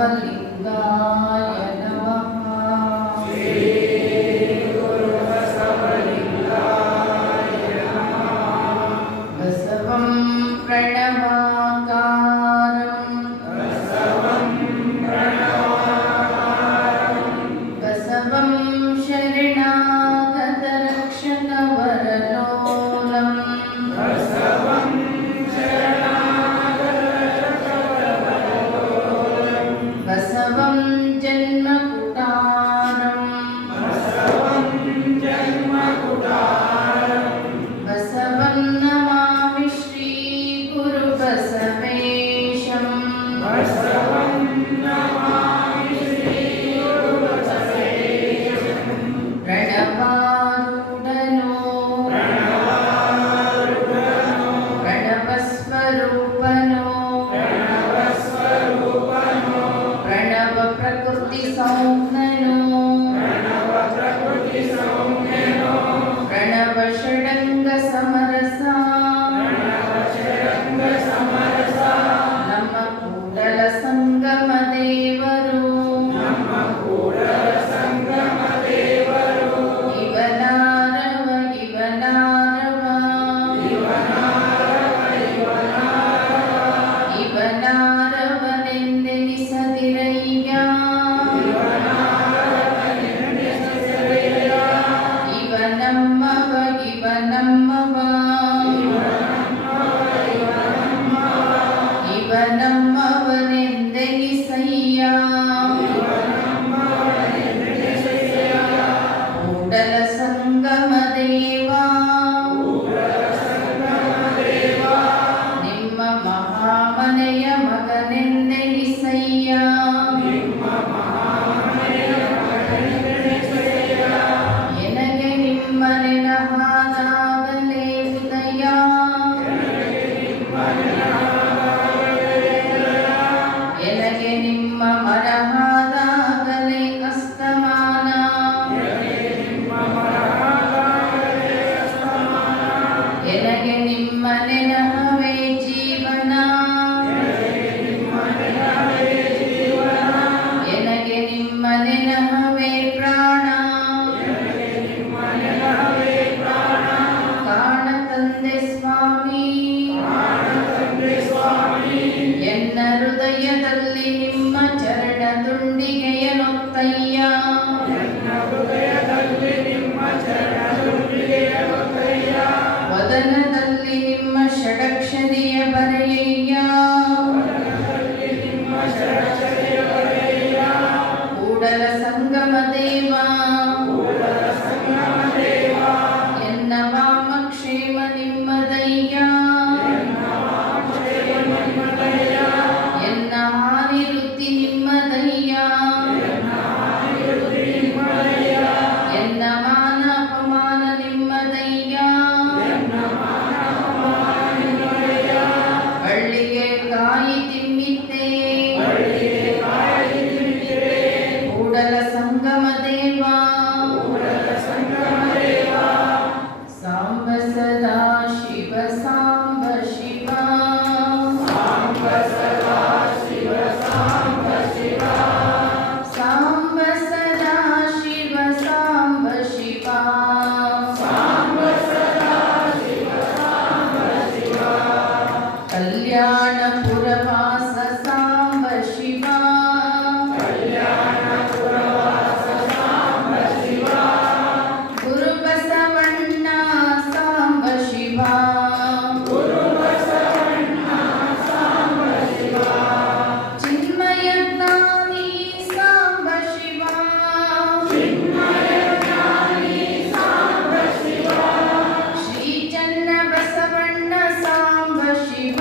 ಬಸವಲಿಂಗಾಯ ನಮಃ. ಶ್ರೀ ಗುರು ಬಸವಲಿಂಗಾಯ ನಮಃ. ಬಸವಂ ಪ್ರಣವಾಕಾರಂ ಬಸವಂ ಪ್ರಣವಾಕಾರಂ ಬಸವಂ ಶರಣಾಗತ ರಕ್ಷಕ ವರಲೋಲಂ ಬಸವಂ ಶರಣಾಗತ ರಕ್ಷಕವರಲೋಲಂ ಬಸವಂ ಜನ್ಮಕುಟಾರಂ ಬಸವಂ ಜನ್ಮಕುಟಾರಂ ಬಸವಂ ನಮಾಮಿ ಶ್ರೀ ಗುರು ಬಸವೇಶಂ. ಬಸವಂ ನಮಾಮಿ ಶ್ರೀ ಗುರು ಬಸವೇಶಂ. ಪ್ರಣವಾರೂಢನೋ ಪ್ರಣವಾರೂಢನೋ ಪ್ರಣವಸ್ವರೂಪನೋ ಪ್ರಣವಸ್ವರೂಪನೋ ಪ್ರಣವ ಪ್ರಕೃತಿ ಸೌಮ್ಯನೋ ಪ್ರಣವ ಪ್ರಕೃತಿ ಸೌಮ್ಯನೋ ಪ್ರಣವ ಷಡಂಗ ಸಮರಸ ಪ್ರಣವ ಶರಂಗ ಸಮರಸ ನಮ್ಮ ಕೂಡಲ ಸಂಗಮ ದೇವರು ನಮ್ಮ ಕೂಡಲ ಸಂಗಮ ದೇವರು ಇವನಾರವ ಇವನಾರವ ಇವನಾರವ ಇವನಾರವ ಇವನಾರವನೆಂದೆನಿಸದಿರಯ್ಯ ಇವನಾರವನೆಂದೆನಿಸದಿರಯ್ಯ ಇವನಮ್ಮವ ಇವನಮ್ಮವ ಇವನಮ್ಮವನೆಂದೆನಿಸಯ್ಯ ಕೂಡಲ ಸಂಗಮ ದೇವ ನಿಮ್ಮ ಮಹಾಮನೆಯ ಮಗನೆಂದೆನಿಸಯ್ಯ ಎನಗೆ ನಿಮ್ಮ ನೆನಹಾದಾಗಲೇ ಉದಯ ಎನಗೆ ನಿಮ್ಮ ಮರಹಾದಾಗಲೇ ಅಸ್ತಮಾನ ಎನಗೆ ನಿಮ್ಮ ನೆನಹವೇ ಜೀವನ ಎನಗೆ ನಿಮ್ಮ ನೆನಹವೇ ಪ್ರಾಣ ಕಾಣ ತಂದೆ ಸ್ವಾಮಿ ಎನ್ನ ಹೃದಯದಲ್ಲಿ ನಿಮ್ಮ ಚರಣದುಂಡಿಗೆಯನೊತ್ತಯ್ಯ ವದನದಲ್ಲಿ ನಿಮ್ಮ ಷಡಕ್ಷರಿಯ ಬರೆಯಯ್ಯ ಕೂಡಲ ಸಂಗಮ ದೇವ ಎನ್ನ ವಾಮಕ್ಷೇಮ ನಿಮ್ಮದಯ್ಯ ಎನ್ನ ಹಾನಿ ವೃತ್ತಿ ನಿಮ್ಮದಯ್ಯ ಎನ್ನ ಮಾನ ಅಪಮಾನ ನಿಮ್ಮದಯ್ಯ ಹಳ್ಳಿಗೆ ಕಾಯಿ ತಿಮ್ಮಿದ್ದೆ ಕೂಡಲ ಸಂಗಮ ದೇವ ಸಾಂಬ ಸದಾ ಶಿವ ಸಾಂಬ ಶಿವ ಸಾಂಬ ಸದಾ ಶಿವ ಸಾಂಬ ಶಿವ ಕಲ್ಯಾಣಪುರವಾಸ ಸಾಂಬ ಶಿವ ಗುರು ಬಸವಣ್ಣ ಸಾಂಬ ಶಿವ ಚಿನ್ಮಯ ಜ್ಞಾನಿ ಸಾಂಬ ಶಿವ ಶ್ರೀ ಚನ್ನ ಬಸವಣ್ಣ ಸಾಂಬ ಶಿವ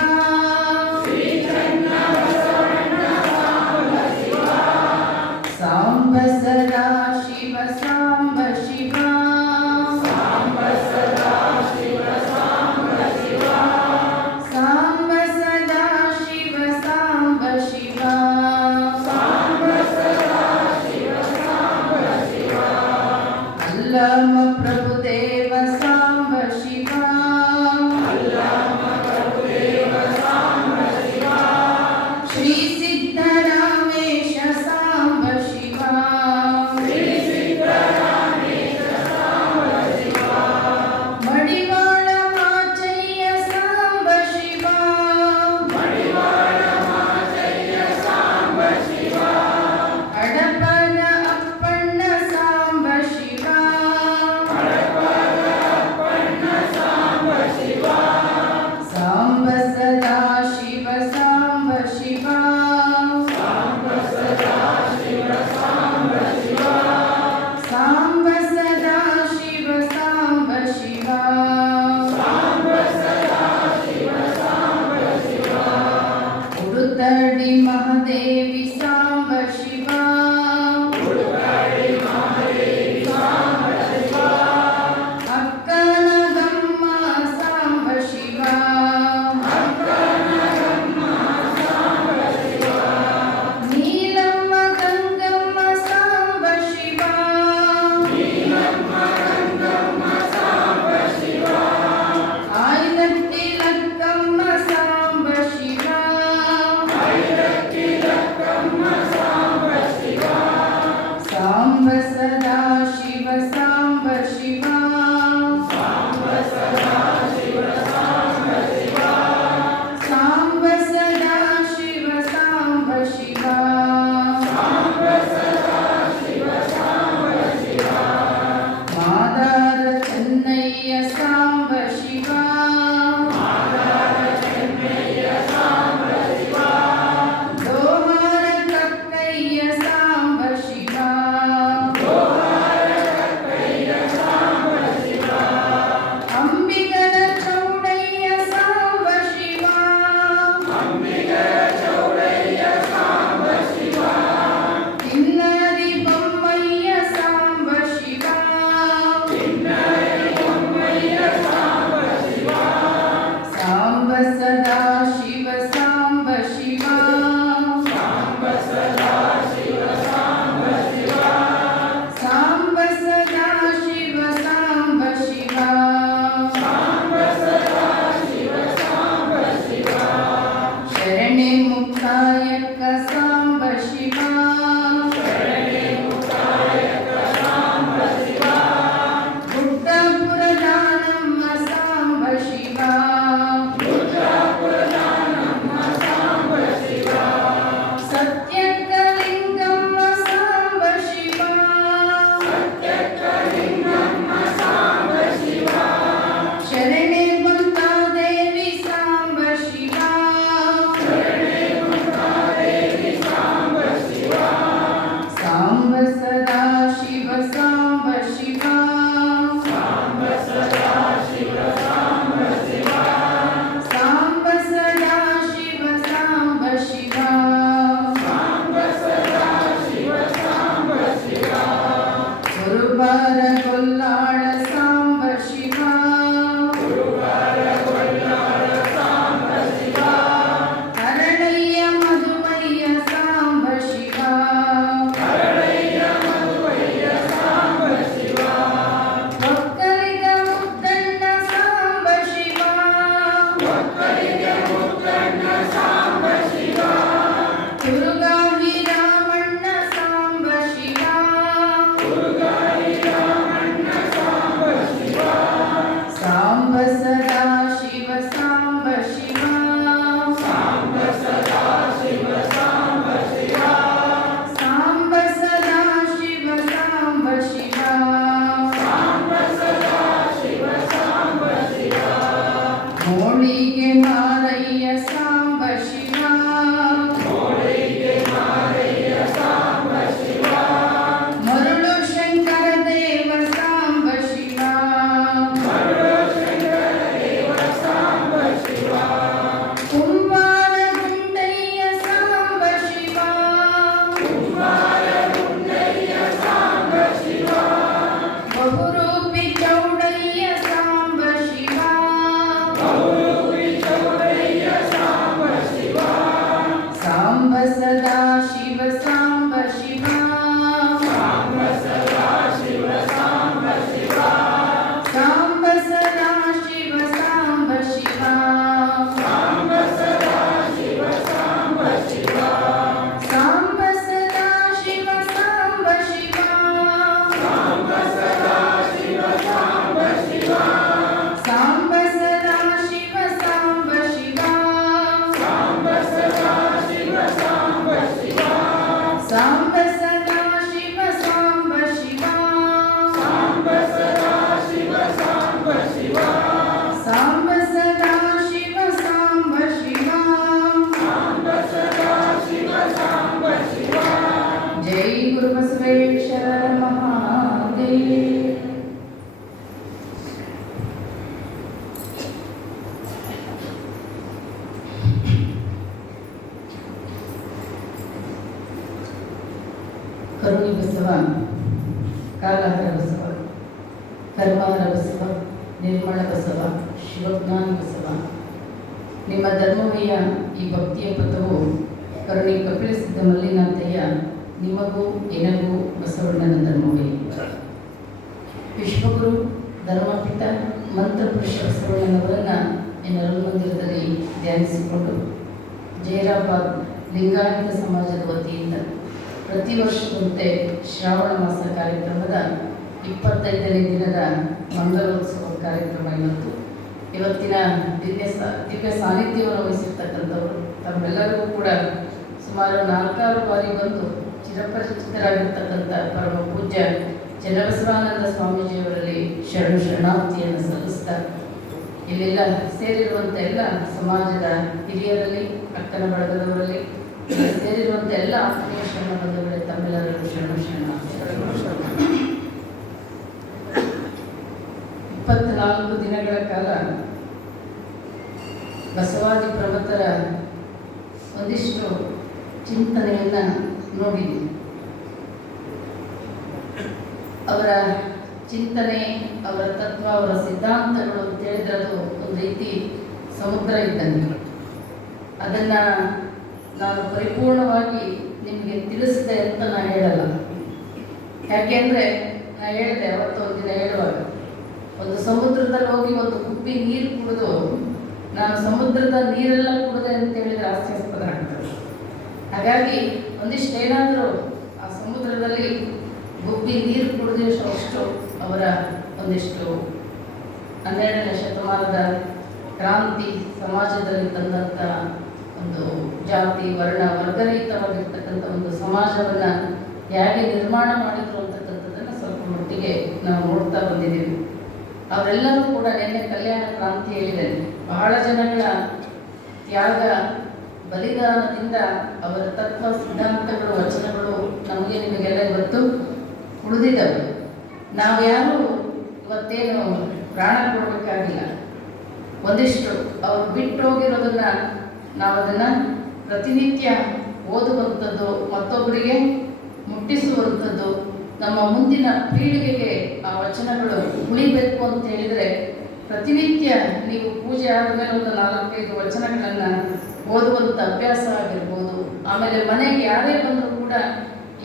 ಕರುಣಿ ಬಸವ, ಕಾಲಹರ ಬಸವ, ಕರ್ಮಹರ ಬಸವ, ನಿರ್ಮಲ ಬಸವ, ಶಿವಜ್ಞಾನ ಬಸವ. ನಿಮ್ಮ ಧರ್ಮಮಯ ಈ ಭಕ್ತಿಯ ಪಥವು ಕರುಣಿ ಕಪಿಲಸಿದ್ಧ ಮಲ್ಲಿನಾಥಯ್ಯ ನಿಮಗೂ ಎನಗೂ ಬಸವಣ್ಣನ ಧರ್ಮವೇ. ವಿಶ್ವಗುರು ಧರ್ಮಪಿತ ಮಂತ್ರಪುರುಷ ಬಸವಣ್ಣನವರನ್ನು ಎನ್ನರ ಮಂದಿರದಲ್ಲಿ ಧ್ಯಾನಿಸಿಕೊಂಡು ಜೈರಾಬಾದ್ ಲಿಂಗಾಯತ ಸಮಾಜದ ವತಿಯಿಂದ ಪ್ರತಿ ವರ್ಷದಂತೆ ಶ್ರಾವಣ ಮಾಸ ಕಾರ್ಯಕ್ರಮದ 25ನೇ ದಿನದ ಮಂಗಲೋತ್ಸವ ಕಾರ್ಯಕ್ರಮ ಇವತ್ತಿನ ದಿವ್ಯ ಸಾನ್ನಿಧ್ಯವನ್ನು ವಹಿಸಿರ್ತಕ್ಕಂಥವರು ತಮ್ಮೆಲ್ಲರಿಗೂ ಕೂಡ ಸುಮಾರು 4 ಬಾರಿ ಬಂದು ಚಿರಪರಿಚಿತರಾಗಿರ್ತಕ್ಕಂಥ ಪರಮ ಪೂಜ್ಯ ಚನ್ನಬಸವಾನಂದ ಸ್ವಾಮೀಜಿಯವರಲ್ಲಿ ಶರಣಾರ್ಥಿಯನ್ನು ಸಲ್ಲಿಸ್ತಾ ಇಲ್ಲೆಲ್ಲ ಸೇರಿರುವಂಥ ಎಲ್ಲ ಸಮಾಜದ ಹಿರಿಯರಲ್ಲಿ, ಅಕ್ಕನ ಬಳಗದವರಲ್ಲಿ ಸೇರಿರುವಂಥ ಎಲ್ಲ ಆತ್ಮೀಯ ಶರಣ ಬಂಧುಗಳೇ, ತಮ್ಮೆಲ್ಲರಲ್ಲೂ ಶರಣಾರ್ಥಿ. 24 ದಿನಗಳ ಕಾಲ ಬಸವಾದಿ ಪ್ರಮುಖರ ಒಂದಿಷ್ಟು ಚಿಂತನೆಯನ್ನು ನೋಡಿದ್ವಿ. ಅವರ ಚಿಂತನೆ, ಅವರ ತತ್ವ, ಅವರ ಸಿದ್ಧಾಂತಗಳು ಅಂತ ಹೇಳಿದ್ರೆ ಅದು ಒಂದು ರೀತಿ ಸಮುದ್ರ ಇದ್ದಂಗೆ. ಅದನ್ನು ನಾನು ಪರಿಪೂರ್ಣವಾಗಿ ನಿಮಗೆ ತಿಳಿಸಿದೆ ಅಂತ ನಾನು ಹೇಳಲ್ಲ. ಯಾಕೆಂದರೆ ನಾನು ಹೇಳಿದೆ ಅವತ್ತು ಒಂದು ದಿನ ಹೇಳುವಾಗ, ಒಂದು ಸಮುದ್ರದಲ್ಲಿ ಹೋಗಿ ಒಂದು ಗುಪ್ಪಿ ನೀರು ಕುಡಿದು ನಾನು ಸಮುದ್ರದ ನೀರೆಲ್ಲ ಕುಡಿದೆ ಅಂತ ಹೇಳಿದರೆ ಹಾಸ್ಯಾಸ್ಪದ ಆಗ್ತದೆ. ಹಾಗಾಗಿ ಒಂದಿಷ್ಟು ಏನಾದರೂ ಆ ಸಮುದ್ರದಲ್ಲಿ ಗುಬ್ಬಿ ನೀರು ಕುಡಿದಷ್ಟು ಅವರ ಒಂದಿಷ್ಟು 12ನೇ ಶತಮಾನದ ಕ್ರಾಂತಿ ಸಮಾಜದಲ್ಲಿ ತಂದಂಥ ಒಂದು ಜಾತಿ ವರ್ಣ ವರ್ಗರಹಿತವಾಗಿರ್ತಕ್ಕಂಥ ಒಂದು ಸಮಾಜವನ್ನು ಹೇಗೆ ನಿರ್ಮಾಣ ಮಾಡಿದ್ರು ಅಂತಕ್ಕಂಥದ್ದನ್ನು ಸ್ವಲ್ಪ ಮಟ್ಟಿಗೆ ನಾವು ನೋಡ್ತಾ ಬಂದಿದ್ದೀವಿ. ಅವರೆಲ್ಲರೂ ಕೂಡ ನಿನ್ನೆ ಕಲ್ಯಾಣ ಕ್ರಾಂತಿ ಹೇಳಿದೆ, ಬಹಳ ಜನಗಳ ತ್ಯಾಗ ಬಲಿದಾನದಿಂದ ಅವರ ತತ್ವ ಸಿದ್ಧಾಂತಗಳು ವಚನಗಳು ನಮಗೆ ನಿಮಗೆಲ್ಲ ಇವತ್ತು ಉಳಿದಿದ್ದಾವೆ. ನಾವ್ಯಾರು ಇವತ್ತೇನು ಪ್ರಾಣ ಕೊಡಬೇಕಾಗಿಲ್ಲ. ಒಂದಿಷ್ಟು ಅವರು ಬಿಟ್ಟು ಹೋಗಿರೋದನ್ನು ನಾವು ಅದನ್ನು ಪ್ರತಿನಿತ್ಯ ಓದುವಂಥದ್ದು, ಮತ್ತೊಬ್ಬರಿಗೆ ಮುಟ್ಟಿಸುವಂಥದ್ದು, ನಮ್ಮ ಮುಂದಿನ ಪೀಳಿಗೆಗೆ ಆ ವಚನಗಳು ಉಳಿಬೇಕು ಅಂತ ಹೇಳಿದರೆ ಪ್ರತಿನಿತ್ಯ ನೀವು ಪೂಜೆ ಆದಮೇಲೆ ಒಂದು 4-5 ವಚನಗಳನ್ನು ಓದುವಂಥ ಅಭ್ಯಾಸ ಆಗಿರ್ಬೋದು. ಆಮೇಲೆ ಮನೆಗೆ ಯಾರೇ ಬಂದರೂ ಕೂಡ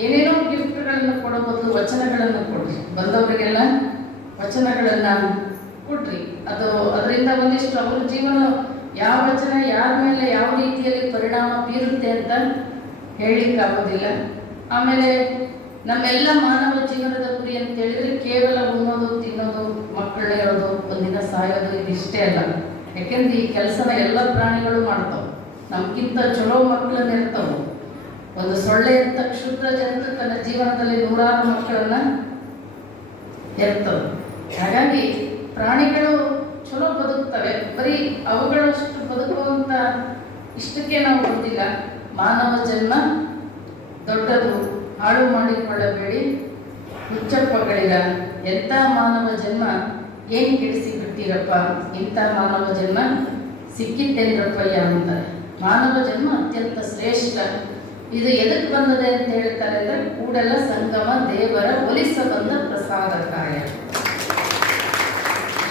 ಏನೇನೋ ಗಿಫ್ಟ್ಗಳನ್ನು ಕೊಡೋ ಬದಲು ವಚನಗಳನ್ನು ಕೊಡ್ರಿ, ಬಂದವರಿಗೆಲ್ಲ ವಚನಗಳನ್ನು ಕೊಡ್ರಿ. ಅದರಿಂದ ಒಂದಿಷ್ಟು ಅವ್ರ ಜೀವನ ಯಾವ ವಚನ ಯಾರ ಮೇಲೆ ಯಾವ ರೀತಿಯಲ್ಲಿ ಪರಿಣಾಮ ಬೀರುತ್ತೆ ಅಂತ ಹೇಳಲಿಕ್ಕಾಗೋದಿಲ್ಲ. ಆಮೇಲೆ ನಮ್ಮೆಲ್ಲ ಮಾನವ ಜೀವನದ ಗುರಿ ಅಂತ ಹೇಳಿದ್ರೆ ಕೇವಲ ಉಣ್ಣೋದು, ತಿನ್ನೋದು, ಮಕ್ಕಳಿರೋದು, ಒಂದಿನ ಸಾಯೋದು, ಇದಿಷ್ಟೇ ಅಲ್ಲ. ಯಾಕೆಂದ್ರೆ ಈ ಕೆಲಸನ ಎಲ್ಲ ಪ್ರಾಣಿಗಳು ಮಾಡ್ತಾವೆ. ನಮ್ಗಿಂತ ಚಲೋ ಮಕ್ಕಳನ್ನ ಇರ್ತಾವೆ. ಒಂದು ಸೊಳ್ಳೆ ಅಂತ ಕ್ಷುದ್ರ ಜಂತು ತನ್ನ ಜೀವನದಲ್ಲಿ 100 ಮಕ್ಕಳನ್ನ ಇರ್ತವೆ. ಹಾಗಾಗಿ ಪ್ರಾಣಿಗಳು ಚಲೋ ಬದುಕ್ತವೆ, ಬರೀ ಅವುಗಳಷ್ಟು ಬದುಕುವಂತ ಇಷ್ಟಕ್ಕೆ ನಾವು ಬಂದಿಲ್ಲ. ಮಾನವ ಜನ್ಮ ದೊಡ್ಡದು, ಹಾಳು ಮಾಡಿಕೊಳ್ಳಬೇಡಿ ಹುಚ್ಚಪ್ಪಗಳಿಗ, ಎಂಥ ಮಾನವ ಜನ್ಮ ಏನು ಕೆಡಿಸಿ ಬಿಟ್ಟಿರಪ್ಪ, ಇಂಥ ಮಾನವ ಜನ್ಮ ಸಿಕ್ಕಿದ್ದೇನ್ರಪ್ಪಯ್ಯ ಅಂತಾರೆ. ಮಾನವ ಜನ್ಮ ಅತ್ಯಂತ ಶ್ರೇಷ್ಠ. ಇದು ಎದಕ್ಕೆ ಬಂದದೆ ಅಂತ ಹೇಳ್ತಾರೆ ಅಂದರೆ, ಕೂಡಲ ಸಂಗಮ ದೇವರ ಒಲಿಸ ಬಂದ ಪ್ರಸಾದಕಾಯ.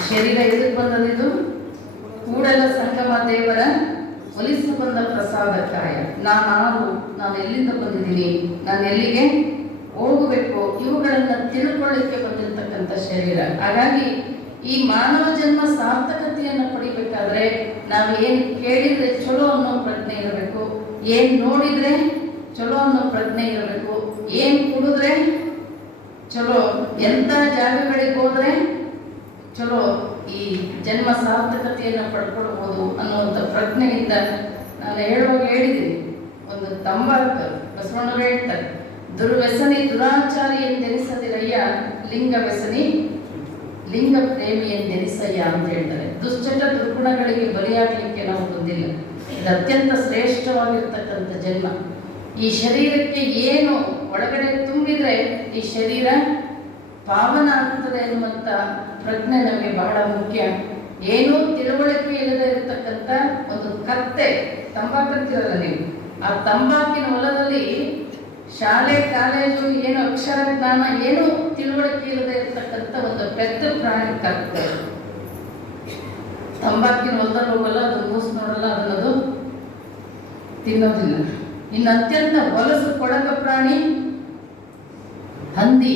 ಶರೀರ ಎದಕ್ಕೆ ಬಂದದಿದು? ಕೂಡಲ ಸಂಗಮ ದೇವರ ಒಲಿಸ ಬಂದ ಪ್ರಸಾದಕಾಯ. ನಾನು ಎಲ್ಲಿಂದ ಬಂದಿದ್ದೀನಿ, ನಾನು ಎಲ್ಲಿಗೆ ಹೋಗಬೇಕು, ಇವುಗಳನ್ನು ತಿಳ್ಕೊಳ್ಳಿಕ್ಕೆ ಬಂದಿರತಕ್ಕಂಥ ಶರೀರ. ಹಾಗಾಗಿ ಈ ಮಾನವ ಜನ್ಮ ಸಾರ್ಥಕತೆಯನ್ನು ಪಡಿಬೇಕಾದ್ರೆ ನಾವು ಏನು ಕೇಳಿದರೆ ಚಲೋ ಅನ್ನೋ ಪ್ರಜ್ಞೆ ಇರಬೇಕು, ಏನು ನೋಡಿದರೆ ಚಲೋ ಅನ್ನೋ ಪ್ರಜ್ಞೆ ಇರಬೇಕು, ಏನು ಕುಡಿದ್ರೆ ಚಲೋ, ಎಂಥ ಜಾಗಗಳಿಗೆ ಹೋದರೆ ಚಲೋ ಈ ಜನ್ಮ ಸಾರ್ಥಕತೆಯನ್ನು ಪಡ್ಕೊಳ್ಬೋದು ಅನ್ನುವಂಥ ಪ್ರಜ್ಞೆಯಿಂದ ನಾನು ಹೇಳುವಾಗ ಹೇಳಿದ್ದೀನಿ. ಒಂದು ತಂಬಾಕು ಬಸವಣ್ಣವರು ಹೇಳ್ತಾರೆ, ದುರ್ವ್ಯಸನಿ ದುರಾಚಾರಿ ಎಂದೆನಿಸದಿರಯ್ಯ, ಲಿಂಗ ವ್ಯಸನಿ ಲಿಂಗ ಪ್ರೇಮಿ ಎಂದೆನಿಸಯ್ಯ ಅಂತ ಹೇಳ್ತಾರೆ. ದುಶ್ಚಟ ದುರ್ಗುಣಗಳಿಗೆ ಬಲಿಯಾಗಲಿಕ್ಕೆ ನಾವು ಬಂದಿಲ್ಲ. ಇದು ಅತ್ಯಂತ ಶ್ರೇಷ್ಠವಾಗಿರ್ತಕ್ಕಂಥ ಜನ್ಮ. ಈ ಶರೀರಕ್ಕೆ ಏನು ಒಳಗಡೆ ತುಂಬಿದರೆ ಈ ಶರೀರ ಪಾವನ ಆಗ್ತದೆ ಎನ್ನುವಂಥ ಪ್ರಜ್ಞೆ ನಮಗೆ ಬಹಳ ಮುಖ್ಯ. ಏನೂ ತಿಳುವಳಿಕೆ ಇಲ್ಲದೆ ಇರತಕ್ಕಂಥ ಒಂದು ಕತ್ತೆ, ತಂಬಾಕಂತಿರಲ್ಲ ನೀವು, ಆ ತಂಬಾಕಿನ ಹೊಲದಲ್ಲಿ ಶಾಲೆ ಕಾಲೇಜು ಏನು ಅಕ್ಷರ ಜ್ಞಾನ ಏನು ತಿಳುವಳಿಕೆ ಇಲ್ಲದೆ ಇರ್ತಕ್ಕಂಥ ಒಂದು ಪೆದ್ದ ಪ್ರಾಣಿ ಕತ್ತೆ. ತಂಬಾಕಿನ ಹೊಲದಲ್ಲಿ ಹೋಗಲ್ಲ, ಅದನ್ನು ಮೂಸ್ ನೋಡಲ್ಲ, ಅದನ್ನದು ತಿನ್ನೋದಿಲ್ಲ. ಇನ್ನು ಅತ್ಯಂತ ಹೊಲಸು ಕೊಳಕ ಪ್ರಾಣಿ ಹಂದಿ.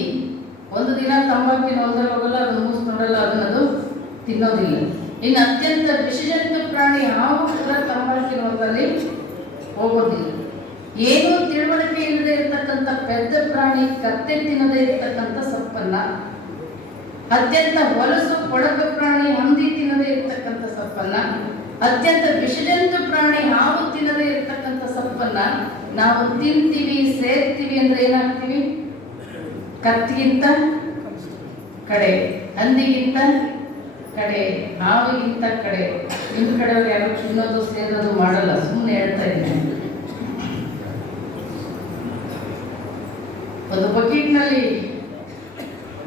ಒಂದು ದಿನ ತಂಬಾಕಿನ ಹೊಲದಲ್ಲಿ ಹೋಗಲ್ಲ, ಅದನ್ನು ಮೂಸ್ ನೋಡಲ್ಲ, ಅದನ್ನದು ತಿನ್ನೋದಿಲ್ಲ. ಇನ್ನು ಅತ್ಯಂತ ವಿಷಜಂತು ಪ್ರಾಣಿ ಹಾವು ಕೂಡ ತಂಬಾಕಿನ ಹೊಲದಲ್ಲಿ ಹೋಗೋದಿಲ್ಲ. ಏನೂ ತಿಳುವಳಿಕೆ ಇಲ್ಲದೆ ಇರತಕ್ಕಂಥ ಪೆದ್ದ ಪ್ರಾಣಿ ಕತ್ತೆ ತಿನ್ನದೇ ಇರತಕ್ಕಂಥ ಸೊಪ್ಪನ್ನ, ಅತ್ಯಂತ ಹೊಲಸು ಕೊಳಕ ಪ್ರಾಣಿ ಹಂದಿ ತಿನ್ನದೇ ಇರತಕ್ಕಂಥ ಸೊಪ್ಪನ್ನ, ಅತ್ಯಂತ ವಿಷಜಂತು ಪ್ರಾಣಿ ಹಾವು ತಿನ್ನದೇ ಇರತಕ್ಕಂಥ ಸೊಪ್ಪನ್ನ ನಾವು ತಿಂತೀವಿ, ಸೇರ್ತೀವಿ ಅಂದ್ರೆ ಏನಾಗ್ತೀವಿ? ಕತ್ತಿಗಿಂತ ಕಡೆ, ಹಂದಿಗಿಂತ ಕಡೆ, ಹಾವಿಗಿಂತ ಕಡೆ. ನಿಮ್ಮ ಕಡೆಯವ್ರು ಯಾರು ತಿನ್ನೋದು ಸೇರೋದು ಮಾಡಲ್ಲ, ಸುಮ್ಮನೆ ಹೇಳ್ತಾ ಇದ್ದೀನಿ. ಒಂದು ಬಕೆಟ್ನಲ್ಲಿ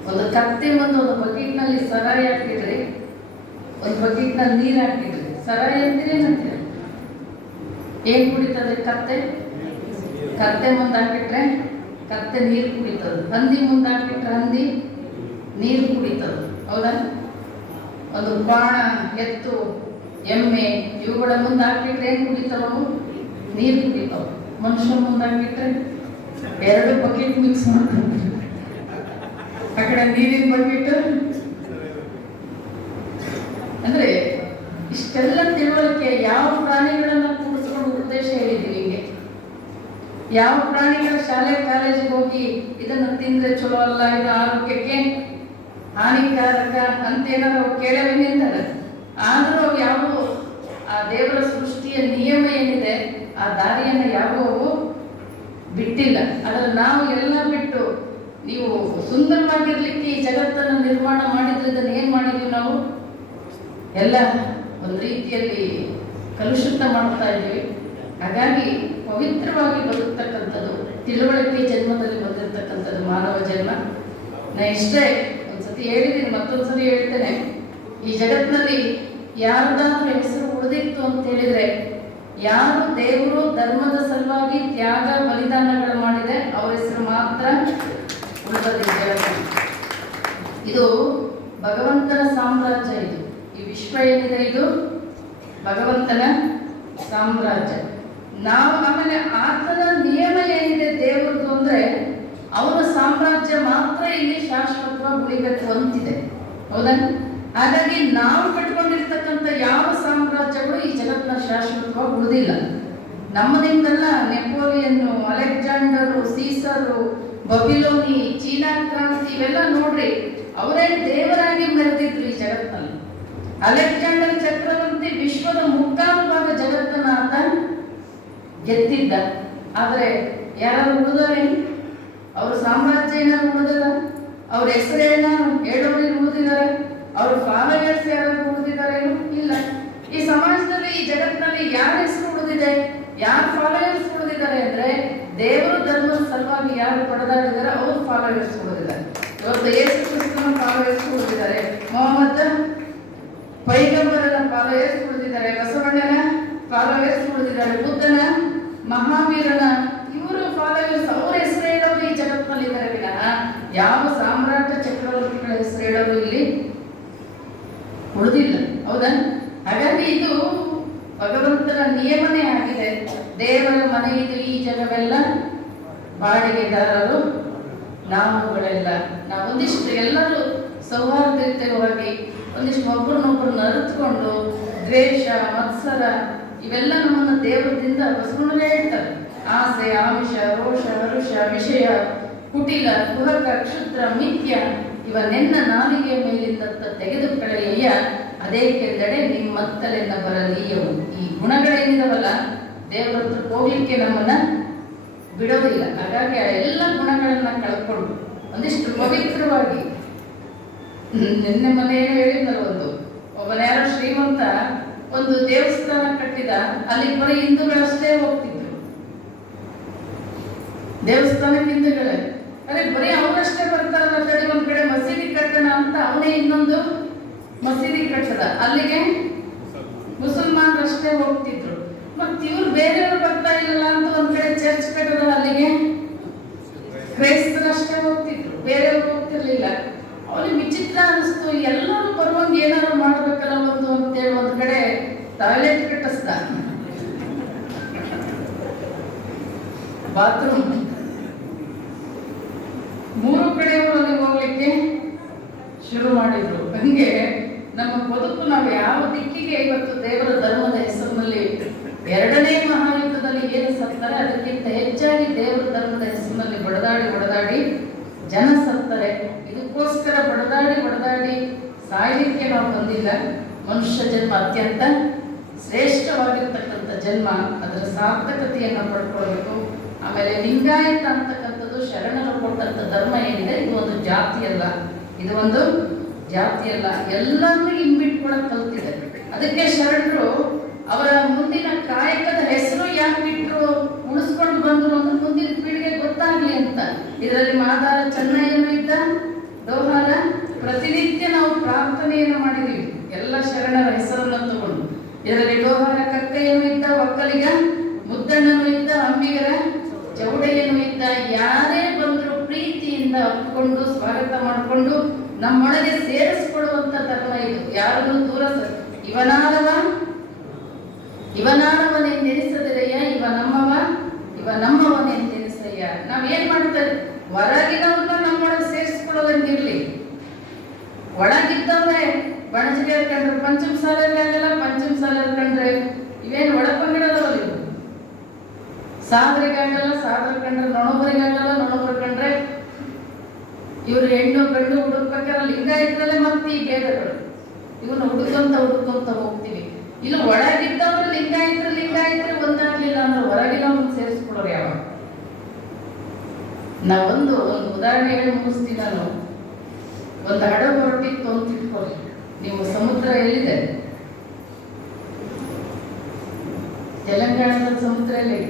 ಒಂದು ಕತ್ತೆ ಒಂದು ಬಕೆಟ್ನಲ್ಲಿ ಸರಾಯಿ ಹಾಕಿದ್ರಿ, ಒಂದು ಬಕೆಟ್ನಲ್ಲಿ ನೀರು ಹಾಕಿದ್ರಿ. ಸರಾಯಿ ಅಂತೀರೇನಂತೀರ? ಏನ್ ಕುಡಿತದೆ ಕತ್ತೆ? ಕತ್ತೆ ಮುಂದೆ ಹಾಕಿಟ್ರೆ ಕತ್ತೆ ನೀರು ಕುಡಿತದೆ. ಹಂದಿ ಮುಂದೆ ಹಾಕಿಟ್ರೆ ಹಂದಿ ನೀರು ಕುಡಿತದೆ. ಹೌದಾ? ಒಂದು ಕ್ವಾಣ, ಎತ್ತು, ಎಮ್ಮೆ ಇವುಗಳ ಮುಂದೆ ಹಾಕಿಟ್ರೆ ಏನ್ ಕುಡಿತಾವು? ನೀರು ಕುಡಿತಾವ. ಮನುಷ್ಯ ಮುಂದೆ ಹಾಕಿಟ್ರೆ ಎರಡು ಬಕೆಟ್ ಮಿಕ್ಸ್ ಮಾಡ್ತಾರೆ. ಆ ಕಡೆ ನೀರಿನ ಬಕೆಟ್. ಅಂದ್ರೆ ಇಷ್ಟೆಲ್ಲ ತಿಳುವಳಿಕೆ ಯಾವ ಪ್ರಾಣಿಗಳನ್ನ ಕೂಡಿಸ್ಕೊಂಡು ಉದ್ದೇಶ ಹೇಳಿದ್ವಿ ಹಿಂಗೆ? ಯಾವ ಪ್ರಾಣಿಗಳ ಶಾಲೆ ಕಾಲೇಜಿಗೆ ಹೋಗಿ ಇದನ್ನು ತಿಂದ್ರೆ ಚಲೋ ಅಲ್ಲ, ಇದು ಆರೋಗ್ಯಕ್ಕೆ ಹಾನಿಕಾರಕ ಅಂತೇನಾದ್ರು ಕೇಳವೇನಿದ್ದಾರೆ? ಆದರೂ ಅವು ಯಾವ ಆ ದೇವರ ಸೃಷ್ಟಿಯ ನಿಯಮ ಏನಿದೆ ಆ ದಾರಿಯನ್ನು ಯಾವುವು ಬಿಟ್ಟಿಲ್ಲ. ಅದ್ರಲ್ಲಿ ನಾವು ಎಲ್ಲ ಬಿಟ್ಟು, ನೀವು ಸುಂದರವಾಗಿರ್ಲಿಕ್ಕೆ ಈ ಜಗತ್ತನ್ನು ನಿರ್ಮಾಣ ಮಾಡಿದ್ರೆ ಇದನ್ನು ಏನ್ ಮಾಡಿದ್ವಿ ನಾವು? ಎಲ್ಲ ಒಂದು ರೀತಿಯಲ್ಲಿ ಕಲುಷಿತ ಮಾಡ್ತಾ ಇದ್ದೀವಿ. ಹಾಗಾಗಿ ಪವಿತ್ರವಾಗಿ ಬದುಕ್ತಕ್ಕಂಥದ್ದು, ತಿಳುವಳಿಕೆ ಜನ್ಮದಲ್ಲಿ ಬಂದಿರತಕ್ಕಂಥದ್ದು ಮಾನವ ಜನ್ಮ. ನಾ ಇಷ್ಟೇ ಒಂದ್ಸತಿ ಹೇಳಿದ್ದೀನಿ, ಮತ್ತೊಂದ್ಸರಿ ಹೇಳ್ತೇನೆ. ಈ ಜಗತ್ತಿನಲ್ಲಿ ಯಾರ್ದಾದ್ರೂ ಹೆಸರು ಉಳಿದಿತ್ತು ಅಂತ ಹೇಳಿದ್ರೆ, ಯಾರು ದೇವರು ಧರ್ಮದ ಸಲುವಾಗಿ ತ್ಯಾಗ ಬಲಿದಾನಗಳು ಮಾಡಿದೆ ಅವರ ಹೆಸರು ಮಾತ್ರ ಉಳಿದಿದೆ. ಇದು ಭಗವಂತನ ಸಾಮ್ರಾಜ್ಯ. ಇದು ಈ ವಿಶ್ವ ಏನಿದೆ ಇದು ಭಗವಂತನ ಸಾಮ್ರಾಜ್ಯ. ನಾವು ಆಮೇಲೆ ಆತನ ನಿಯಮ ಏನಿದೆ ದೇವರದು ಅಂದ್ರೆ ಅವನ ಸಾಮ್ರಾಜ್ಯ ಮಾತ್ರ ಇಲ್ಲಿ ಶಾಶ್ವತವಾಗಿ ಉಳಿಬೇಕು ಅಂತಿದೆ. ಹೌದಾ? ಹಾಗಾಗಿ ನಾವು ಕಟ್ಕೊಂಡಿರ್ತಕ್ಕಂಥ ಯಾವ ಸಾಮ್ರಾಜ್ಯಗಳು ಈ ಜಗತ್ತಿನ ಶಾಶ್ವತವಾಗಿ ಉಳಿದಿಲ್ಲ. ನಮ್ಮದಿಂದಲ್ಲ, ನೆಪೋಲಿಯನ್ನು, ಅಲೆಕ್ಸಾಂಡರು, ಸೀಸರು, ಬಬಿಲೋನಿ, ಚೀನಾ ಕ್ರಾಂತಿ ಇವೆಲ್ಲ ನೋಡ್ರಿ, ಅವರೇ ದೇವರಾಗಿ ಮೆರೆದಿದ್ರು ಈ ಜಗತ್ತಿನಲ್ಲಿ. ಅಲೆಕ್ಸಾಂಡರ್ ಚಕ್ರವರ್ತಿ ವಿಶ್ವದ ಮುಕ್ಕಾಲು ಭಾಗ ಜಗತ್ತನ್ನ ಆತ ಗೆದ್ದಿದ್ದ. ಆದ್ರೆ ಯಾರು ಉಳಿದರೆ? ಅವ್ರ ಸಾಮ್ರಾಜ್ಯ ಏನಾದ್ರು ಉಳಿದದ? ಅವ್ರ ಹೆಸರೇನ ಹೇಳೋರಿಗೆ ಉಳಿದಿದ್ದಾರೆ? ಅವ್ರ ಫಾಲೋಯರ್ಸ್ ಯಾರು ಉಳಿದಿದ್ದಾರೆ? ಇಲ್ಲ. ಈ ಸಮಾಜದಲ್ಲಿ, ಈ ಜಗತ್ತಿನಲ್ಲಿ ಯಾರ ಹೆಸರು ಉಳಿದಿದೆ, ಯಾರ ಫಾಲೋಯರ್ಸ್ ಉಳಿದಿದ್ದಾರೆ ಅಂದ್ರೆ ದೇವರು ಧರ್ಮದ ಸಲುವಾಗಿ ಯಾರು ಪಡೆದಾಡಿದ್ದಾರೆ ಅವ್ರ ಫಾಲೋಯರ್ಸ್ ಉಳಿದಿದ್ದಾರೆ. ಇವತ್ತು ಯೇಸು ಕ್ರಿಸ್ತನ ಫಾಲೋಯರ್ಸ್ ಉಳಿದಿದ್ದಾರೆ, ಮೊಹಮ್ಮದ್ ಪೈಗಂಬರನ ಫಾಲೋಯರ್ಸ್ ಉಳಿದಿದ್ದಾರೆ, ಬಸವಣ್ಣನ ಫಾಲೋಯರ್ಸ್ ಉಳಿದಿದ್ದಾರೆ, ಬುದ್ಧನ, ಮಹಾವೀರನ ಇವರು ಫಾಲೋಯರ್ಸ್. ಅವ್ರ ಹೆಸರು ಹೇಳೋರು ಈ ಜಗತ್ತಿನಲ್ಲಿ ಇದ್ದಾರೆ ವಿನಃ ಯಾವ ಸಾಮ್ರಾಜ್ಯ ಚಕ್ರವರ್ತಿಗಳ ಹೆಸರು ಹೇಳೋರು ಇಲ್ಲಿ ಉಳಿದಿಲ್ಲ. ಹೌದಾ? ಹಾಗಾಗಿ ಇದು ಭಗವಂತನ ನಿಯಮನೇ ಆಗಿದೆ. ದೇವರ ಮನೆ ಇದು, ಈ ಜಗವೆಲ್ಲ ಬಾಡಿಗೆದಾರರು ನಾವುಗಳೆಲ್ಲ. ನಾವೊಂದಿಷ್ಟು ಎಲ್ಲರೂ ಸೌಹಾರ್ದಯುತವಾಗಿ ಒಂದಿಷ್ಟು ಒಬ್ಬರನ್ನೊಬ್ಬರನ್ನ ಅರಿತುಕೊಂಡು ದ್ವೇಷ, ಮತ್ಸರ ಇವೆಲ್ಲ ನಮ್ಮನ್ನು ದೇವರದಿಂದ ಬಸವಣ್ಣರೇ ಹೇಳ್ತಾರೆ. ಆಸೆ, ಆಮಿಷ, ರೋಷ, ಹರುಷ, ವಿಷಯ, ಕುಟಿಲ, ಕುಹಕ, ಕ್ಷುದ್ರ, ಮಿಥ್ಯ ಇವನ್ನೆನ್ನ ನಾಲಿಗೆಯ ಮೇಲಿಂದ ತೆಗೆದು ಕಳೆಯ, ಅದೇಕೆಂದರೆ ನಿಮ್ಮತ್ತಲೆನ್ನ ಬರಲೀಯವು. ಈ ಗುಣಗಳೇನಿದಾವಲ್ಲ ದೇವರ ಹತ್ರ ಹೋಗ್ಲಿಕ್ಕೆ ನಮ್ಮನ್ನ ಬಿಡೋದಿಲ್ಲ. ಹಾಗಾಗಿ ಆ ಎಲ್ಲ ಗುಣಗಳನ್ನ ಕಳ್ಕೊಂಡು ಒಂದಿಷ್ಟು ಪವಿತ್ರವಾಗಿ, ನಿನ್ನೆ ಮನೆಯಲ್ಲಿ ಹೇಳಿದ್ನಲ್ಲ, ಒಬ್ಬನ ಯಾರೋ ಶ್ರೀಮಂತ ಒಂದು ದೇವಸ್ಥಾನ ಕಟ್ಟಿದ, ಅಲ್ಲಿ ಬರೀ ಹಿಂದೂಗಳಷ್ಟೇ ಹೋಗ್ತಿದ್ರು ದೇವಸ್ಥಾನಕ್ಕೆ. ಹಿಂದೂಗಳೇ ಅರೆ ಬರೀ ಅವರಷ್ಟೇ ಬರ್ತಾರಲ್ಲ, ತಡಿ ಒಂದ್ ಕಡೆ ಮಸೀದಿ ಕಟ್ಟಣ ಅಂತ ಅವನೇ ಇನ್ನೊಂದು ಮಸೀದಿ ಕಟ್ಟದ, ಅಲ್ಲಿಗೆ ಮುಸಲ್ಮಾನರಷ್ಟೇ ಹೋಗ್ತಿದ್ರು. ಮತ್ ಇವ್ರು ಬೇರೆಯವರು ಬರ್ತಾ ಇಲ್ಲ ಅಂತ ಒಂದ್ ಕಡೆ ಚರ್ಚ್ ಕಟ್ಟದ, ಅಲ್ಲಿಗೆ ಕ್ರೈಸ್ತರಷ್ಟೇ ಹೋಗ್ತಿದ್ರು, ಬೇರೆಯವ್ರು ಹೋಗ್ತಿರ್ಲಿಲ್ಲ. ಅವನಿಗೆ ವಿಚಿತ್ರ ಅನಿಸ್ತು, ಎಲ್ಲರೂ ಬರುವಂಗೆ ಏನಾದ್ರು ಮಾಡ್ಬೇಕಲ್ಲ ಒಂದು ಅಂತೇಳಿ ಒಂದು ಕಡೆ ಟಾಯ್ಲೆಟ್ ಕಟ್ಟಿಸ್ದ, ಬಾತ್ರೂಮ್. 3 ಕಡೆಯವರು ಅಲ್ಲಿ ಹೋಗ್ಲಿಕ್ಕೆ ಶುರು ಮಾಡಿದ್ರು. ಹಂಗೆ ನಮ್ಮ ಬದುಕು ನಾವು ಯಾವ ದಿಕ್ಕಿಗೆ ಇವತ್ತು ದೇವರ ಧರ್ಮದ ಹೆಸರಿನಲ್ಲಿ 2ನೇ ಮಹಾಯುದ್ಧದಲ್ಲಿ ಏನು ಸತ್ತಾರೆ ಅದಕ್ಕಿಂತ ಹೆಚ್ಚಾಗಿ ದೇವರ ಧರ್ಮದ ಹೆಸರಿನಲ್ಲಿ ಬಡದಾಡಿ ಜನ ಸತ್ತಾರೆ. ಇದಕ್ಕೋಸ್ಕರ ಬಡದಾಡಿ ಸಾಯಲಿಕ್ಕೆ ನಾವು ಬಂದಿಲ್ಲ. ಮನುಷ್ಯ ಜನ್ಮ ಅತ್ಯಂತ ಶ್ರೇಷ್ಠವಾಗಿರ್ತಕ್ಕಂಥ ಜನ್ಮ, ಅದರ ಸಾರ್ಥಕತೆಯನ್ನು ಪಡ್ಕೊಳ್ಬೇಕು. ಆಮೇಲೆ ಲಿಂಗಾಯತ ಅಂತಕ್ಕಂಥದ್ದು ಶರಣರು ಕೊಟ್ಟಂಥ ಧರ್ಮ ಏನಿದೆ, ಇದು ಒಂದು ಜಾತಿ ಅಲ್ಲ, ಇದು ಒಂದು ಜಾತಿ ಅಲ್ಲ, ಎಲ್ಲರನ್ನೂ ಹಿಂಬಿಟ್ಕೊಳಕ್ ಕಲ್ತಿದೆ. ಅದಕ್ಕೆ ಶರಣರು ಅವರ ಮುಂದಿನ ಕಾಯಕದ ಹೆಸರು ಯಾಕೆ ಬಿಟ್ಟರು, ಉಳಿಸ್ಕೊಂಡು ಬಂದರು ಅಂದ್ರೆ ಮುಂದಿನ ಪೀಳಿಗೆ ಗೊತ್ತಾಗ್ಲಿ ಅಂತ. ಇದರಲ್ಲಿ ಮಾದಾರ ಚೆನ್ನಯ್ಯನೂ ಇದ್ದ, ದೋಹಾರ. ಪ್ರತಿನಿತ್ಯ ನಾವು ಪ್ರಾರ್ಥನೆಯನ್ನು ಮಾಡಿದೀವಿ ಎಲ್ಲ ಶರಣರ ಹೆಸರನ್ನು ತಗೊಂಡು. ಇದರಲ್ಲಿ ಡೋಹಾರ ಕಕ್ಕಯ್ಯನೂ ಇದ್ದ, ಒಕ್ಕಲಿಗ ಮುದ್ದಣ್ಣನೂ ಇದ್ದ, ಅಂಬಿಗರ ಚೌಡಯ್ಯನೂ ಇದ್ದ. ಯಾರೇ ಬಂದರೂ ಪ್ರೀತಿಯಿಂದ ಒಪ್ಪಿಕೊಂಡು ಸ್ವಾಗತ ಮಾಡಿಕೊಂಡು ನಮ್ಮೊಳಗೆ ಸೇರಿಸ್ಕೊಡುವಂತ ಧರ್ಮ ಇದು. ಯಾರನ್ನು ದೂರ ಇವನಾದವನೆಂದೆನಿಸದಿರಯ್ಯ, ಇವ ನಮ್ಮವನೆಂದೆನಿಸಯ್ಯ. ನಾವೇನ್ ಮಾಡ್ತೇವೆ, ಹೊರಗಿನವ್ರನ್ನ ನಮ್ಮೊಳಗೆ ಸೇರಿಸ್ಕೊಳ್ಳೋದಂಗಿರ್ಲಿ, ಒಳಗಿದ್ದವ್ರೆ ಬಣಜಿಗೆ ಕಂಡ್ರೆ ಪಂಚಮ ಸಾಲರಿಗಾಗಲ್ಲ, ಪಂಚಮ ಸಾಲರ್ ಕಂಡ್ರೆ ಇವೇನು ಒಳಪಂಗಡದವಲ್ಲ, ಇವು ಸಾದರಿಗಾಗಲ್ಲ, ಸಾದರ ಕಂಡ್ರೆ ನೊಣೊಬ್ಬರಿಗಾಗಲ್ಲ, ನೊಣೊಬ್ಬರು ಕಂಡ್ರೆ ಇವರು ಹೆಣ್ಣು ಗಂಡು ಹುಡುಕ್ಬೇಕಾದ್ರೆ ಲಿಂಗಾಯತರಲ್ಲೇ ಮತ್ತೆ ಈ ಭೇದಗಳು, ಇವನ್ನ ಹುಡುಕಂತ ಹೋಗ್ತೀವಿ. ಇಲ್ಲಿ ಒಳಗಿದ್ದವರು ಲಿಂಗಾಯತರು ಒಂದಾಗ್ಲಿಲ್ಲ ಅಂದ್ರೆ ಹೊರಗಿನವ್ರನ್ನ ಸೇರಿಸ್ಕೊಳ್ಳೋರು ಯಾವಾಗ? ನಾವೊಂದು ಉದಾಹರಣೆ ಹೇಳಿ ಮುಗಿಸ್ತೀನಿ ನಾನು. ಒಂದು ಹಡಗು ಹೊರಟಿತ್ತು ಅಂತ ಇಟ್ಕೊಳ್ಳಿ. ನೀವು ಸಮುದ್ರ ಎಲ್ಲಿದೆ? ತೆಲಂಗಾಣದ ಸಮುದ್ರ ಎಲ್ಲಿ?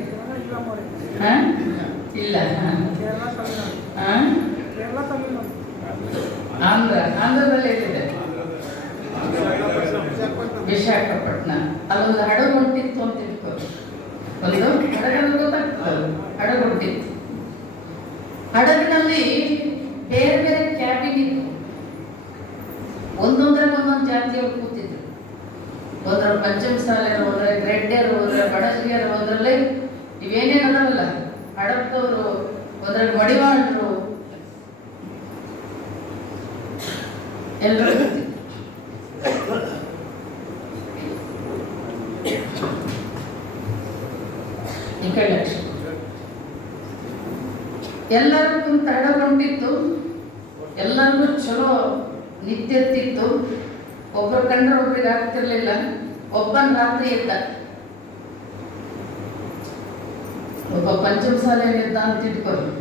ಇಲ್ಲ. ಆಂಧ್ರದಲ್ಲಿ ಎಲ್ಲಿದೆ? ವಿಶಾಖಪಟ್ಟಣ. ಅಲ್ಲೊಂದು ಹಡಗು ಹೊಂಟಿತ್ತು ಅಂತ ಇಟ್ಕೊಳ್ಳಿ. ಒಂದು ಹಡಗಲ್ಲಿ ಗೊತ್ತಾಗ್ತದೆ, ಹಡಗು ಹೊಂಟಿತ್ತು. ಹಡಗಿನಲ್ಲಿ ಬೇರೆ ಬೇರೆ ಕ್ಯಾಬಿನ್ ಇತ್ತು. ಒಂದೊಂದ್ರಾಗ ಒಂದೊಂದು ಜಾತಿಯವರು ಕೂತಿದ್ರು. ಒಂದ್ರ ಪಂಚಮ ಸಾಲರು, ಒಂದ್ರ ಗ್ರೆಡ್ಡರು, ಒಂದ್ರ ಬಡಜಿಯರು, ಒಂದ್ರಲ್ಲಿ ಇವೇನೇನು ಅದಾವಲ್ಲ ಹಡಪ್ತವರು, ಒಂದ್ರಾಗ ಮಡಿವಾಳರು, ಎಲ್ಲರೂ ಈ ಕಡೆ ಲಕ್ಷ ಎಲ್ಲರೂ ಕುಂತ ಹಡಗೊಂಡಿತ್ತು. ಎಲ್ಲರಿಗೂ ಚಲೋ ನಿತ್ಯತ್ತಿತ್ತು. ಒಬ್ಬರು ಕಂಡ್ರೆ ಒಬ್ರಿಗೆ ಆಗ್ತಿರ್ಲಿಲ್ಲ. ಒಬ್ಬನ ರಾತ್ರಿ ಎದ್ದ, ಒಬ್ಬ ಪಂಚಮ ಸಾಲೆಯಲ್ಲಿದ್ದ ಅಂತ ಇಟ್ಕೊಂಡು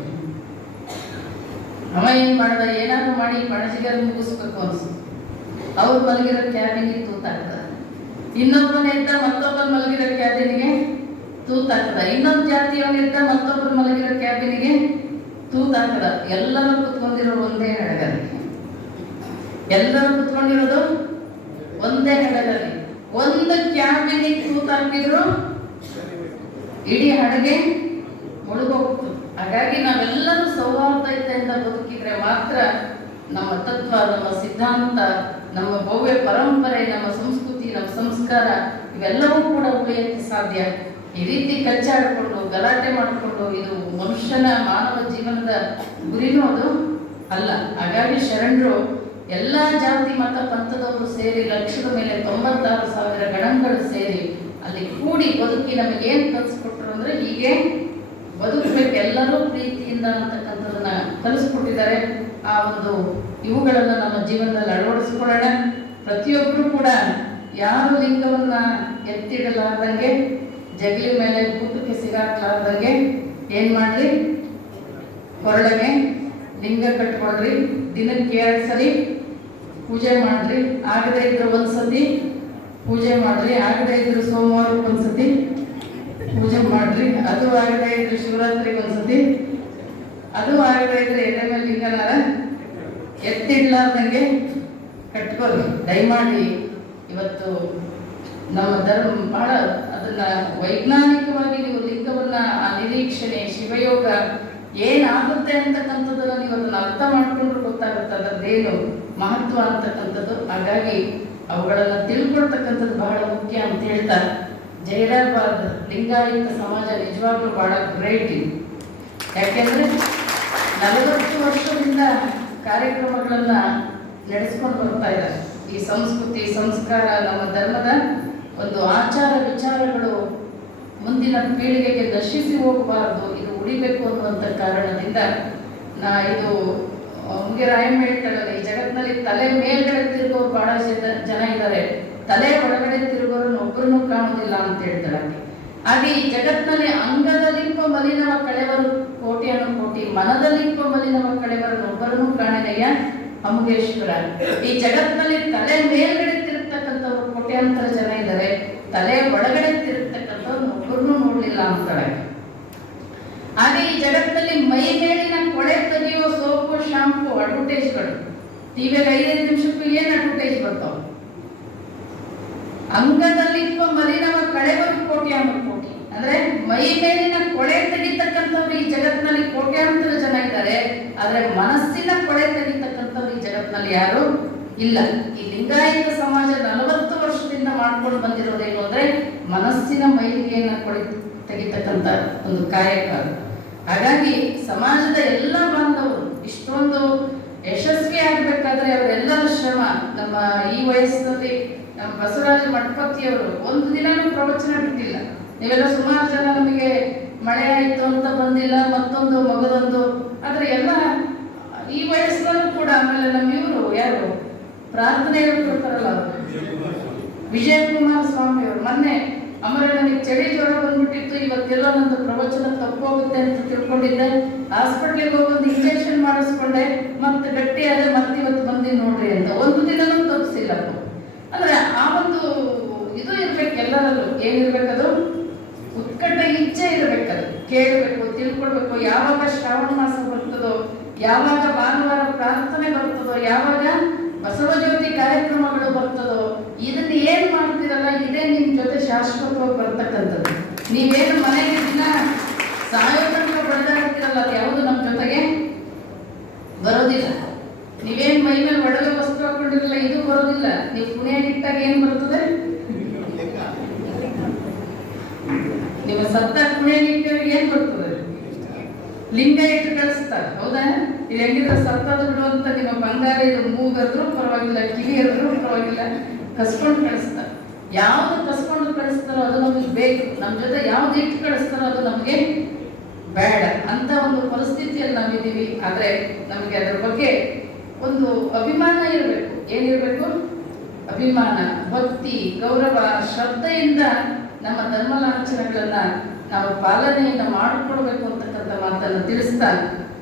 ಅವ ಏನ್ ಮಾಡ್ದ, ಏನಾದ್ರು ಮಾಡಿ ಪಣಜಿಗರು ಮುಗಿಸ್ಬೇಕು ಅನ್ಸುತ್ತೆ. ಅವ್ರು ಮಲಗಿರೋ ಕ್ಯಾಬಿನಿಗೆ ತೂತಾಕ್ದ. ಇನ್ನೊಬ್ಬನ ಎದ್ದ, ಮತ್ತೊಬ್ಬನ ಮಲಗಿರೋ ಕ್ಯಾಬಿನಿಗೆ ತೂತಾಕ್ದ. ಇನ್ನೊಂದು ಜಾತಿಯವನಿದ್ದ, ಮತ್ತೊಬ್ಬರು ಮಲಗಿರೋ ಕ್ಯಾಬಿನಿಗೆ ತೂತಾಕ್ದ. ಎಲ್ಲರೂ ಕುತ್ಕೊಂಡಿರೋ ಒಂದೇ ಹಡಗಲ್ಲಿ, ಎಲ್ಲರೂ ಕುತ್ಕೊಂಡಿರೋದು ಒಂದೇ ಹಡಗಲ್ಲಿ. ಒಂದು ಕ್ಯಾಬಿನಿಗೆ ತೂತಾಕಿದ್ರು ಇಡೀ ಹಡಗೆ ಮುಳುಗೋಗ್ತು. ಹಾಗಾಗಿ ನಾವೆಲ್ಲರೂ ಸೌಹಾರ್ದತೆಯಿಂದ ಬದುಕಿದ್ರೆ ಮಾತ್ರ ನಮ್ಮ ತತ್ವ, ನಮ್ಮ ಸಿದ್ಧಾಂತ, ನಮ್ಮ ಭವ್ಯ ಪರಂಪರೆ, ನಮ್ಮ ಸಂಸ್ಕೃತಿ, ನಮ್ಮ ಸಂಸ್ಕಾರ ಇವೆಲ್ಲವೂ ಕೂಡ ಉಳಿಯಕ್ಕೆ ಸಾಧ್ಯ. ಈ ರೀತಿ ಕಚ್ಚಾಡಿಕೊಂಡು ಗಲಾಟೆ ಮಾಡಿಕೊಂಡು ಇದು ಮನುಷ್ಯನ ಮಾನವ ಜೀವನದ ಗುರಿನೂ ಅದು ಅಲ್ಲ. ಹಾಗಾಗಿ ಶರಣರು ಎಲ್ಲ ಜಾತಿ ಮತ ಪಂಥದವರು ಸೇರಿ ಲಕ್ಷದ ಮೇಲೆ 96,000 ಗಣಗಳು ಸೇರಿ ಅಲ್ಲಿ ಕೂಡಿ ಬದುಕಿ ನಮಗೇನು ಕಲಿಸ್ಕೊಟ್ರು ಅಂದ್ರೆ ಹೀಗೆ ಬದುಕಬೇಕು, ಎಲ್ಲರೂ ಪ್ರೀತಿಯಿಂದ ಅಂತಕ್ಕಂಥದನ್ನ ಕಲಿಸ್ಕೊಟ್ಟಿದ್ದಾರೆ. ಆ ಒಂದು ಇವುಗಳನ್ನು ನಮ್ಮ ಜೀವನದಲ್ಲಿ ಅಳವಡಿಸ್ಕೊಳ್ಳೋಣ. ಪ್ರತಿಯೊಬ್ಬರು ಕೂಡ ಯಾರು ಲಿಂಗವನ್ನ ಎತ್ತಿಡಲಾರ್ದಂಗೆ, ಜಗಲಿ ಮೇಲೆ ಕೂಟಕ್ಕೆ ಸಿಗಾಕ್ಲಾರ್ದಂಗೆ ಏನ್ ಮಾಡ್ರಿ, ಕೊರಳಿಗೆ ಲಿಂಗ ಕಟ್ಕೊಳ್ರಿ. ದಿನಕ್ಕೆ 2 ಸರಿ ಪೂಜೆ ಮಾಡ್ರಿ. ಆಗದೇ ಇದ್ರೆ ಒಂದ್ಸತಿ ಪೂಜೆ ಮಾಡ್ರಿ. ಆಗದೇ ಇದ್ರೆ ಸೋಮವಾರಕ್ಕೆ ಒಂದ್ಸತಿ ಪೂಜೆ ಮಾಡ್ರಿ. ಅದು ಆಗದೇ ಇದ್ರೆ ಶಿವರಾತ್ರಿಗೆ ಒಂದ್ಸತಿ, ಅದು ಆಗದೇ ಇದ್ರೆ ಎದೆ ಮೇಲೆ ಲಿಂಗನಾರ ಎತ್ತಿಡ್ಲಾರ್ದಂಗೆ ಕಟ್ಕೊಳ್ಳಿ ದಯಮಾಡಿ. ಇವತ್ತು ನಮ್ಮ ಧರ್ಮ ಬಹಳ ಅದನ್ನ ವೈಜ್ಞಾನಿಕವಾಗಿ ನೀವು ಲಿಂಗವನ್ನ, ಆ ನಿರೀಕ್ಷಣೆ, ಶಿವಯೋಗ ಏನಾಗುತ್ತೆ ಅಂತಕ್ಕಂಥದ್ದನ್ನು ನೀವು ಅದನ್ನು ಅರ್ಥ ಮಾಡಿಕೊಂಡ್ರೆ ಗೊತ್ತಾಗುತ್ತೆ ಅದರದ್ದೇನು ಮಹತ್ವ ಅಂತಕ್ಕಂಥದ್ದು. ಹಾಗಾಗಿ ಅವುಗಳನ್ನು ತಿಳ್ಕೊಳ್ತಕ್ಕಂಥದ್ದು ಬಹಳ ಮುಖ್ಯ ಅಂತ ಹೇಳ್ತಾ, ಜೈರಾಬಾದ್ ಲಿಂಗಾಯತ ಸಮಾಜ ನಿಜವಾಗ್ಲೂ ಬಹಳ ಗ್ರೇಟ್ ಇದು. ಯಾಕೆಂದರೆ 40 ವರ್ಷದಿಂದ ಕಾರ್ಯಕ್ರಮಗಳನ್ನು ನಡೆಸ್ಕೊಂಡು ಬರ್ತಾ ಇದ್ದಾರೆ. ಈ ಸಂಸ್ಕೃತಿ ಸಂಸ್ಕಾರ ನಮ್ಮ ಧರ್ಮದ ಒಂದು ಆಚಾರ ವಿಚಾರಗಳು ಮುಂದಿನ ಪೀಳಿಗೆಗೆ ನಶಿಸಿ ಹೋಗಬಾರದು, ಇದು ಉಳಿಬೇಕು ಅನ್ನುವಂಥ ಕಾರಣದಿಂದ ಇದು ನಮಗೆ ರಾಯಮ್ಮ ಹೇಳ್ತಾರಲ್ಲ, ಈ ಜಗತ್ತಿನಲ್ಲಿ ತಲೆ ಮೇಲ್ಗಡೆ ತಿರುಗೋರು ಬಹಳ ಜನ ಇದ್ದಾರೆ, ತಲೆ ಒಳಗಡೆ ತಿರುಗೋರನ್ನು ಒಬ್ಬರನ್ನು ಕಾಣುವುದಿಲ್ಲ ಅಂತ ಹೇಳ್ತಾರೆ. ಹಾಗೆ ಈ ಜಗತ್ತಿನಲ್ಲಿ ಅಂಗದಲ್ಲಿಪ್ಪ ಮಲಿನವ ಕಳೆವರು ಕೋಟಿಯನ್ನು ಕೋಟಿ, ಮನದಲ್ಲಿಪ್ಪ ಮಲಿನವ ಕಳೆವರನ್ನು ಒಬ್ಬರನ್ನು ಕಾಣೆನೆಯ ಅಮುಗೇಶ್ವರ. ಈ ಜಗತ್ತಿನಲ್ಲಿ ತಲೆ ಮೇಲ್ಗಡೆ ತಿರುಗ್ತಕ್ಕಂಥವ್ರು ಕೋಟ್ಯಾಂತರ ಜನ ಇದ್ದಾರೆ, ತಲೆ ಒಳಗಡೆ ತಿರುಗ್ತಕ್ಕಂಥವ್ರು ಒಬ್ಬರನ್ನು ನೋಡ್ಲಿಲ್ಲ ಅಂತಾಳೆ. ಹಾಗೆ ಈ ಜಗತ್ತಿನಲ್ಲಿ ಮೈ ಮೇಲಿನ ಕೊಳೆ ತೆಗೆಯುವ ಸೋಪು ಶಾಂಪು ಅಡ್ವರ್ಟೈಸ್ಗಳು ಟಿವಿಯಲ್ಲಿ 5 ನಿಮಿಷಕ್ಕೂ ಏನು ಅಡ್ವರ್ಟೈಸ್ ಬರ್ತಾವ. ಅಂಗದಲ್ಲಿಪ್ಪ ಮಲಿನವ ಕಳೆವರು ಕೋಟ್ಯಾಂತರ ಕೋಟಿ, ಅಂದ್ರೆ ಮೈ ಮೇಲಿನ ಕೊಳೆ ತೆಗಿತಕ್ಕಂಥವ್ರು ಈ ಜಗತ್ತಿನಲ್ಲಿ ಕೋಟ್ಯಾಂತರ ಜನ ಇದ್ದಾರೆ, ಆದ್ರೆ ಮನಸ್ಸಿನ ಕೊಳೆ ತೆಗಿತಕ್ಕಂಥವ್ರು ಈ ಜಗತ್ತಿನಲ್ಲಿ ಯಾರು ಇಲ್ಲ. ಈ ಲಿಂಗಾಯತ ಸಮಾಜ 40 ವರ್ಷದಿಂದ ಮಾಡ್ಕೊಂಡು ಬಂದಿರೋದೇನು ಅಂದ್ರೆ ಮನಸ್ಸಿನ ಮೈಲಿಗೆಯನ್ನ ತೆಗಿತಕ್ಕಂಥ ಒಂದು ಕಾಯಕ. ಹಾಗಾಗಿ ಸಮಾಜದ ಎಲ್ಲ ಬಾಂಧವರು ಇಷ್ಟೊಂದು ಯಶಸ್ವಿ ಆಗ್ಬೇಕಾದ್ರೆ ಅವರೆಲ್ಲರ ಶ್ರಮ. ನಮ್ಮ ಈ ವಯಸ್ಸಿನಲ್ಲಿ ನಮ್ಮ ಬಸವರಾಜ ಮಠಪತಿಯವರು ಒಂದು ದಿನನೂ ಪ್ರವಚನ ಬಿಟ್ಟಿಲ್ಲ. ನೀವೆಲ್ಲ ಸುಮಾರು ಜನ ನಮಗೆ ಮಳೆ ಆಯಿತು ಅಂತ ಬಂದಿಲ್ಲ, ಮತ್ತೊಂದು ಮಗದೊಂದು, ಆದ್ರೆ ಎಲ್ಲ ಈ ವಯಸ್ಸಿನಲ್ಲೂ ಕೂಡ. ಆಮೇಲೆ ನಮ್ಮ ಇವರು ಯಾರು ಪ್ರಾರ್ಥನೆ ಹೇಳ್ಕೊಡ್ತಾರಲ್ಲ, ವಿಜಯಕುಮಾರ್ ಸ್ವಾಮಿ ಅವರು ಮೊನ್ನೆ ಆಮೇಲೆ ನನಗೆ ಚಳಿ ಜ್ವರ ಬಂದ್ಬಿಟ್ಟಿತ್ತು, ಇವತ್ತೆಲ್ಲ ನಂದು ಪ್ರವಚನ ತಪ್ಪೋಗುತ್ತೆ ಅಂತ ತಿಳ್ಕೊಂಡಿದ್ದೆ, ಹಾಸ್ಪಿಟ್ಲಿಗೆ ಹೋಗಿ ಒಂದು ಇಂಜೆಕ್ಷನ್ ಮಾಡಿಸ್ಕೊಂಡೆ, ಮತ್ತೆ ಗಟ್ಟಿ ಆದ್ರೆ ಮತ್ತೆ ಇವತ್ತು ಬಂದು ನೋಡ್ರಿ ಅಂತ. ಒಂದು ದಿನನೂ ತಪ್ಪಿಸಿಲ್ಲ. ಅಂದ್ರೆ ಆ ಒಂದು ಇದು ಇರ್ಬೇಕು ಎಲ್ಲರಲ್ಲೂ. ಏನಿರ್ಬೇಕದು? ಉತ್ಕಟ ಇಚ್ಛೆ ಇರ್ಬೇಕದು, ಕೇಳಬೇಕು, ತಿಳ್ಕೊಳ್ಬೇಕು. ಯಾವಾಗ ಶ್ರಾವಣ ಮಾಸ ಬರ್ತದೋ, ಯಾವಾಗ ಭಾನುವಾರ ಪ್ರಾರ್ಥನೆ ಬರ್ತದೋ, ಯಾವಾಗ ಬಸವ ಜ್ಯೋತಿ ಕಾರ್ಯಕ್ರಮಗಳು ಬರ್ತದೋ, ಇದನ್ನ ಏನ್ ಮಾಡ್ತಿರಲ್ಲ ಇದೇ ನಿಮ್ ಜೊತೆ ಶಾಶ್ವತವಾಗಿ ಬರ್ತಕ್ಕಂಥದ್ದು. ನೀವೇನು ಮನೆಗೆ ದಿನ ಸಾಯೋ ತನಕ ಬಡದಾಡ್ತಿರಲ್ಲ, ಅದು ಯಾವುದು ನಮ್ಮ ಜೊತೆಗೆ ಬರೋದಿಲ್ಲ. ನೀವೇನ್ ಮೈ ಮೇಲೆ ಒಡವೆ ವಸ್ತು ಹಾಕೊಂಡಿರಲ್ಲ, ಇದು ಬರೋದಿಲ್ಲ. ನೀವು ಪುಣ್ಯಾಗಿಟ್ಟಾಗ ಏನ್ ಬರ್ತದೆ? ನಿಮ್ಮ ಸತ್ತ ಪುಣ್ಯಾಗಿಟ್ಟಾಗ ಏನ್ ಬರ್ತದೆ? ಲಿಂಗ ಇಟ್ಟು ಕಳಿಸ್ತಾರೆ, ಹೌದಾ? ಇದು ಹೆಂಗಿದ್ರೆ ಸತ್ತದ ಬಿಡುವಂತ ನಿಮ್ಮ ಬಂಗಾರ ಇದು ಮೂಗದ್ರು ಪರವಾಗಿಲ್ಲ, ಕಿವಿಯದ್ರು ಪರವಾಗಿಲ್ಲ, ಕಸ್ಕೊಂಡು ಕಳಿಸ್ತಾರೆ. ಯಾವ್ದು ಕಸ್ಕೊಂಡು ಕಳಿಸ್ತಾರೋ ಅದು ನಮಗೆ ಬೇಕು, ನಮ್ಮ ಜೊತೆ ಯಾವ್ದು ಇಟ್ಟು ಕಳಿಸ್ತಾರೋ ಅದು ನಮಗೆ ಬೇಡ ಅಂತ ಒಂದು ಪರಿಸ್ಥಿತಿಯಲ್ಲಿ ನಾವಿದ್ದೀವಿ. ಆದ್ರೆ ನಮಗೆ ಅದರ ಬಗ್ಗೆ ಒಂದು ಅಭಿಮಾನ ಇರಬೇಕು. ಏನಿರಬೇಕು? ಅಭಿಮಾನ, ಭಕ್ತಿ, ಗೌರವ, ಶ್ರದ್ಧೆಯಿಂದ ನಮ್ಮ ಧರ್ಮ ಲಾಂಛನಗಳನ್ನ ನಾವು ಪಾಲನೆಯನ್ನ ಮಾಡಿಕೊಡ್ಬೇಕು ಅಂತಕ್ಕಂಥ ಮಾತನ್ನು ತಿಳಿಸ್ತಾ,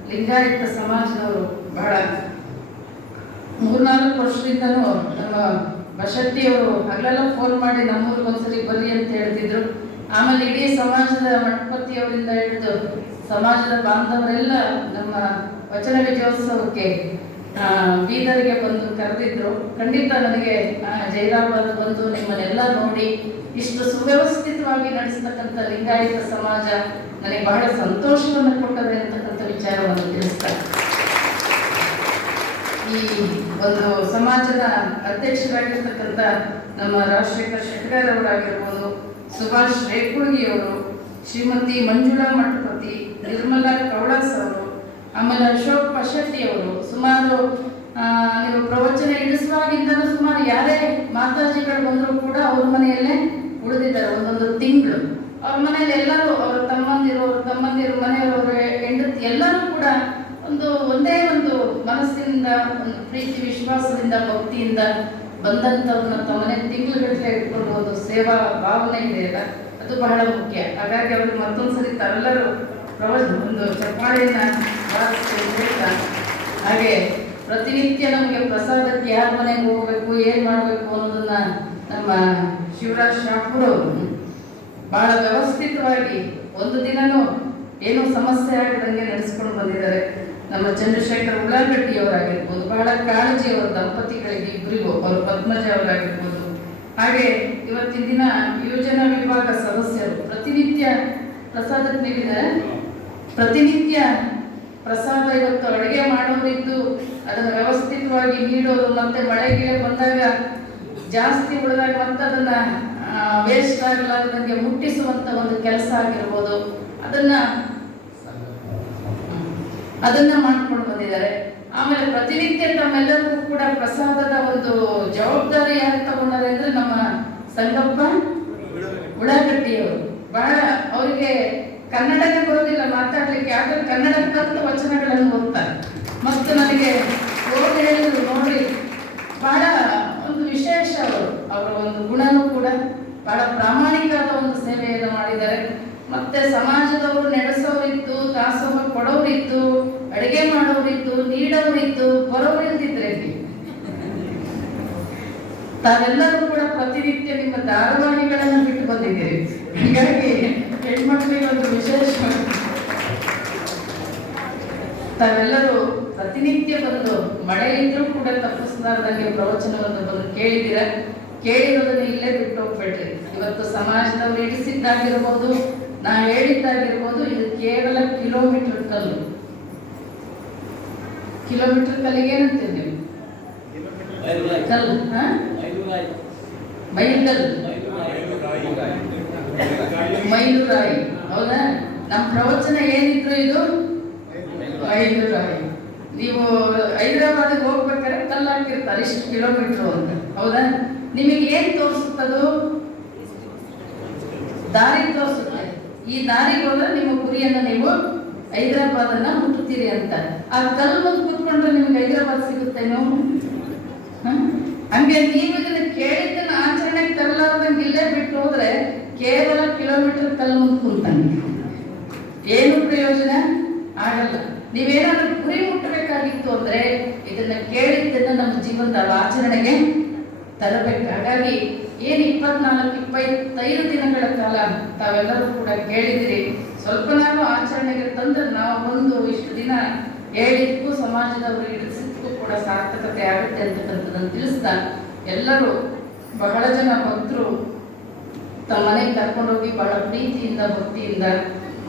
ಲಿಂಗಾಯತ ಸಮಾಜದವರು ಬಹಳ 3-4 ವರ್ಷದಿಂದನೂ ನಮ್ಮ ಬಶೆಟ್ಟಿಯವರು ಹಗಲೆಲ್ಲ ಫೋನ್ ಮಾಡಿ ನಮ್ಮೂರಿಗೆ ಒಂದ್ಸರಿ ಬರ್ರಿ ಅಂತ ಹೇಳ್ತಿದ್ರು. ಆಮೇಲೆ ಇಡೀ ಸಮಾಜದ ಮಠಪತಿಯವರಿಂದ ಹಿಡಿದು ಸಮಾಜದ ಬಾಂಧವರೆಲ್ಲ ನಮ್ಮ ವಚನ ವಿಜಯೋತ್ಸವಕ್ಕೆ ಬೀದರ್ಗೆ ಬಂದು ಕರೆದಿದ್ರು. ಖಂಡಿತ ನನಗೆ ಜೈರಾಬಾದ್ ಬಂದು ನಿಮ್ಮನ್ನೆಲ್ಲ ನೋಡಿ ಇಷ್ಟು ಸುವ್ಯವಸ್ಥಿತವಾಗಿ ನಡೆಸ್ತಕ್ಕಂಥ ಲಿಂಗಾಯತ ಸಮಾಜ ನನಗೆ ಬಹಳ ಸಂತೋಷವನ್ನು ಕೊಟ್ಟದೆ ಅಂತಕ್ಕಂಥ ವಿಚಾರವನ್ನು ತಿಳಿಸ್ತಾರೆ. ಈ ಒಂದು ಸಮಾಜದ ಅಧ್ಯಕ್ಷರಾಗಿರ್ತಕ್ಕಂಥ ನಮ್ಮ ರಾಜಶೇಖರ್ ಶೆಟ್ಟರ್ ಅವರಾಗಿರ್ಬೋದು, ಸುಭಾಷ್ ರೇಕುಳಗಿಯವರು, ಶ್ರೀಮತಿ ಮಂಜುಳಾ ಮಠಪತಿ, ನಿರ್ಮಲಾ ಕೌಳಸ್ ಅವರು, ಆಮೇಲೆ ಅಶೋಕ್ ಪಶೆಟ್ಟಿ ಅವರು, ಸುಮಾರು ನೀವು ಪ್ರವಚನ ಇಳಿಸುವಾಗಿಂದಲೂ ಸುಮಾರು ಯಾರೇ ಮಾತಾಜಿಗಳು ಬಂದರೂ ಕೂಡ ಅವ್ರ ಮನೆಯಲ್ಲೇ ಉಳಿದಿದ್ದಾರೆ ಒಂದೊಂದು ತಿಂಗಳು. ಅವ್ರ ಮನೆಯಲ್ಲಿ ಎಲ್ಲರೂ ಅವರ ತಮ್ಮಂದಿರು ಮನೆಯವರ ಹೆಂಡತಿ ಎಲ್ಲರೂ ಕೂಡ ಒಂದೇ ಒಂದು ಮನಸ್ಸಿನಿಂದ, ಒಂದು ಪ್ರೀತಿ ವಿಶ್ವಾಸದಿಂದ, ಭಕ್ತಿಯಿಂದ ಬಂದಂಥವ್ರನ್ನ ತಮ್ಮ ಮನೆ ತಿಂಗಳುಗಟ್ಟಲೆ ಇಟ್ಕೊಂಡು ಒಂದು ಸೇವಾ ಭಾವನೆ ಇದೆ ಅಲ್ಲ, ಅದು ಬಹಳ ಮುಖ್ಯ. ಹಾಗಾಗಿ ಅವ್ರಿಗೆ ಮತ್ತೊಂದ್ಸರಿ ತಾವೆಲ್ಲರೂ ಒಂದು ಚಪ್ಪಾಳೆಯನ್ನ ಹೇಳ್ತಾ, ಹಾಗೆ ಪ್ರತಿನಿತ್ಯ ನಮಗೆ ಪ್ರಸಾದಕ್ಕೆ ಯಾರ ಮನೆಗೆ ಹೋಗ್ಬೇಕು, ಏನ್ ಮಾಡಬೇಕು ಅನ್ನೋದನ್ನ ನಮ್ಮ ಶಿವರಾಜ್ ಶಾಪುರ್ ಅವರು ಬಹಳ ವ್ಯವಸ್ಥಿತವಾಗಿ ಒಂದು ದಿನನೂ ಏನೋ ಸಮಸ್ಯೆ ಆಗದಂಗೆ ನಡೆಸ್ಕೊಂಡು ಬಂದಿದ್ದಾರೆ. ನಮ್ಮ ಚಂದ್ರಶೇಖರ್ ಉಳ್ಳಾಗಡ್ಡಿಯವರಾಗಿರ್ಬೋದು, ಬಹಳ ಕಾಳಜಿಯವರ ದಂಪತಿಗಳಿಗೆ ಇಬ್ಬರಿಗೂ, ಅವರು ಪದ್ಮಜ ಅವರಾಗಿರ್ಬೋದು. ಹಾಗೆ ಇವತ್ತಿನ ದಿನ ಯೋಜನಾ ವಿಭಾಗ ಸದಸ್ಯರು ಪ್ರತಿನಿತ್ಯ ಪ್ರಸಾದಕ್ಕೆ ನೀಡಿದ್ದಾರೆ. ಪ್ರತಿನಿತ್ಯ ಪ್ರಸಾದ ಇವತ್ತು ಅಡುಗೆ ಮಾಡೋರಿದ್ದು ಅದನ್ನು ವ್ಯವಸ್ಥಿತವಾಗಿ ನೀಡೋದು, ಮತ್ತೆ ಮಳೆ ಗಿಳೆ ಬಂದಾಗ ಜಾಸ್ತಿ ಉಳಿದಾಗ ಮತ್ತೆ ಅದನ್ನ ವೇಸ್ಟ್ ಆಗಲಾರ್ದಂಗೆ ಮುಟ್ಟಿಸುವಂತ ಒಂದು ಕೆಲಸ ಆಗಿರ್ಬೋದು, ಅದನ್ನ ಮಾಡ್ಕೊಂಡು ಬಂದಿದ್ದಾರೆ. ಆಮೇಲೆ ಪ್ರತಿನಿತ್ಯ ತಮ್ಮೆಲ್ಲರಿಗೂ ಕೂಡ ಪ್ರಸಾದದ ಒಂದು ಜವಾಬ್ದಾರಿ ಯಾರು ತಗೊಂಡಾರೆ ಅಂದ್ರೆ ನಮ್ಮ ಸಂಗಪ್ಪ ಉಳ್ಳಾಗಡ್ಡಿಯವರು. ಬಹಳ ಅವರಿಗೆ ಕನ್ನಡನೇ ಬರೋದಿಲ್ಲ ಮಾತಾಡ್ಲಿಕ್ಕೆ, ಯಾಕಂದ್ರೆ ಕನ್ನಡ ಕಲಿತ ವಚನಗಳನ್ನು ಓದ್ತಾರೆ. ಮತ್ತು ನನಗೆ ಓದಿ ಹೇಳಿದ್ರು ನೋಡಿ, ಬಹಳ ಒಂದು ವಿಶೇಷ ಅವರ ಒಂದು ಗುಣನೂ ಕೂಡ ಬಹಳ ಪ್ರಾಮಾಣಿಕವಾದ ಒಂದು ಸೇವೆಯನ್ನು ಮಾಡಿದ್ದಾರೆ. ಮತ್ತೆ ಸಮಾಜದವರು ನಡೆಸೋರಿದ್ದು, ದಾಸೋಹ ಕೊಡೋರಿದ್ದು, ಅಡುಗೆ ಮಾಡೋರಿದ್ದು, ನೀಡೋರಿದ್ದು, ಬರೋರಿದ್ದಿದ್ರೆ ತಾವೆಲ್ಲರೂ ಕೂಡ ಪ್ರತಿನಿತ್ಯ ನಿಮ್ಮ ಧಾರಾವಾಹಿಗಳನ್ನು ಬಿಟ್ಟು ಬಂದಿದ್ದೀರಿ. ಹೀಗಾಗಿ ಹೆಣ್ಮಕ್ಳಿಗೆ ಒಂದು ವಿಶೇಷ, ತಾವೆಲ್ಲರೂ ಪ್ರತಿನಿತ್ಯ ಬಂದು ಮಳೆ ಇದ್ರೂ ಕೂಡ ತಪ್ಪಿಸಲಾರ್ದಂಗೆ ಪ್ರವಚನವನ್ನು ಬಂದು ಕೇಳಿದಿರ. ಕೇಳಿರೋದನ್ನ ಇಲ್ಲೇ ಬಿಟ್ಟು ಹೋಗ್ಬೇಡ್ರಿ. ಇವತ್ತು ಸಮಾಜದವ್ರು ಇಡಿಸಿದ್ದಾಗಿರ್ಬೋದು, ನಾ ಹೇಳಿದ್ದಾಗಿರ್ಬೋದು, ಇದು ಕೇವಲ ಕಿಲೋಮೀಟರ್ ಕಲ್ಲು. ಕಿಲೋಮೀಟರ್ ಕಲ್ಲಿಗೆ ಏನಂತೀವಿ ನೀವು? ಕಲ್ಲು, ಮೈಲೂರಾಯಿ. ಹೌದಾ? ನಮ್ಮ ಪ್ರವಚನ ಏನಿದ್ರು ಇದು ಮೈಲೂರಾಯಿ. ನೀವು ಹೈದರಾಬಾದಿಗೆ ಹೋಗ್ಬೇಕಾದ್ರೆ ಕಲ್ಲು ಹಾಕಿರ್ತಾರೆ ಇಷ್ಟು ಕಿಲೋಮೀಟರ್ ಅಂತ. ಹೌದಾ? ನಿಮಗೆ ಏನ್ ತೋರಿಸುತ್ತದು? ದಾರಿ ತೋರಿಸುತ್ತೆ. ಈ ದಾರಿಗೆ ಹೋದ್ರೆ ನಿಮ್ಮ ಗುರಿಯನ್ನು ನೀವು ಹೈದರಾಬಾದನ್ನ ಮುಟ್ಟುತ್ತೀರಿ ಅಂತ. ಆ ಕಲ್ಲು ಮುಂದೆ ಕೂತ್ಕೊಂಡ್ರೆ ನಿಮ್ಗೆ ಹೈದರಾಬಾದ್ ಸಿಗುತ್ತೇನೋ? ಹಂಗೆ ನೀವು ಇದನ್ನ ಕೇಳಿದ್ದನ್ನ ಆಚರಣೆಗೆ ತರಲಾರ್ದಂಗೆ ಇಲ್ಲೇ ಬಿಟ್ಟು ಹೋದ್ರೆ ಕೇವಲ ಕಿಲೋಮೀಟರ್ ಕಲ್ಲು ಮುಂದೆ ಕೂತಂಗೆ ಏನು ಪ್ರಯೋಜನ ಆಗಲ್ಲ. ನೀವೇನಾದ್ರೂ ಗುರಿ ಮುಟ್ಟಬೇಕಾಗಿತ್ತು ಅಂದ್ರೆ ಇದನ್ನ ಕೇಳಿದ್ದನ್ನ ನಮ್ಮ ಜೀವನದ ಆಚರಣೆಗೆ ತರಬೇಕು. ಹಾಗಾಗಿ ಏನು 24-25 ದಿನಗಳ ಕಾಲ ತಾವೆಲ್ಲರೂ ಕೂಡ ಕೇಳಿದಿರಿ. ಸ್ವಲ್ಪ ನಾವು ಆಚರಣೆಗೆ ತಂದ್ರೆ ನಾವು ಒಂದು ಇಷ್ಟು ದಿನ ಹೇಳಿದ್ದಕ್ಕೂ ಸಮಾಜದವರು ಹಿಡಿಸಿದ್ದಕ್ಕೂ ಕೂಡ ಸಾರ್ಥಕತೆ ಆಗುತ್ತೆ ಅಂತಕ್ಕಂಥದ್ದನ್ನು ತಿಳಿಸ್ತಾ, ಎಲ್ಲರೂ ಬಹಳ ಜನ ಭಕ್ತರು ತಮ್ಮ ಮನೆಗೆ ಕರ್ಕೊಂಡೋಗಿ ಬಹಳ ಪ್ರೀತಿಯಿಂದ ಭಕ್ತಿಯಿಂದ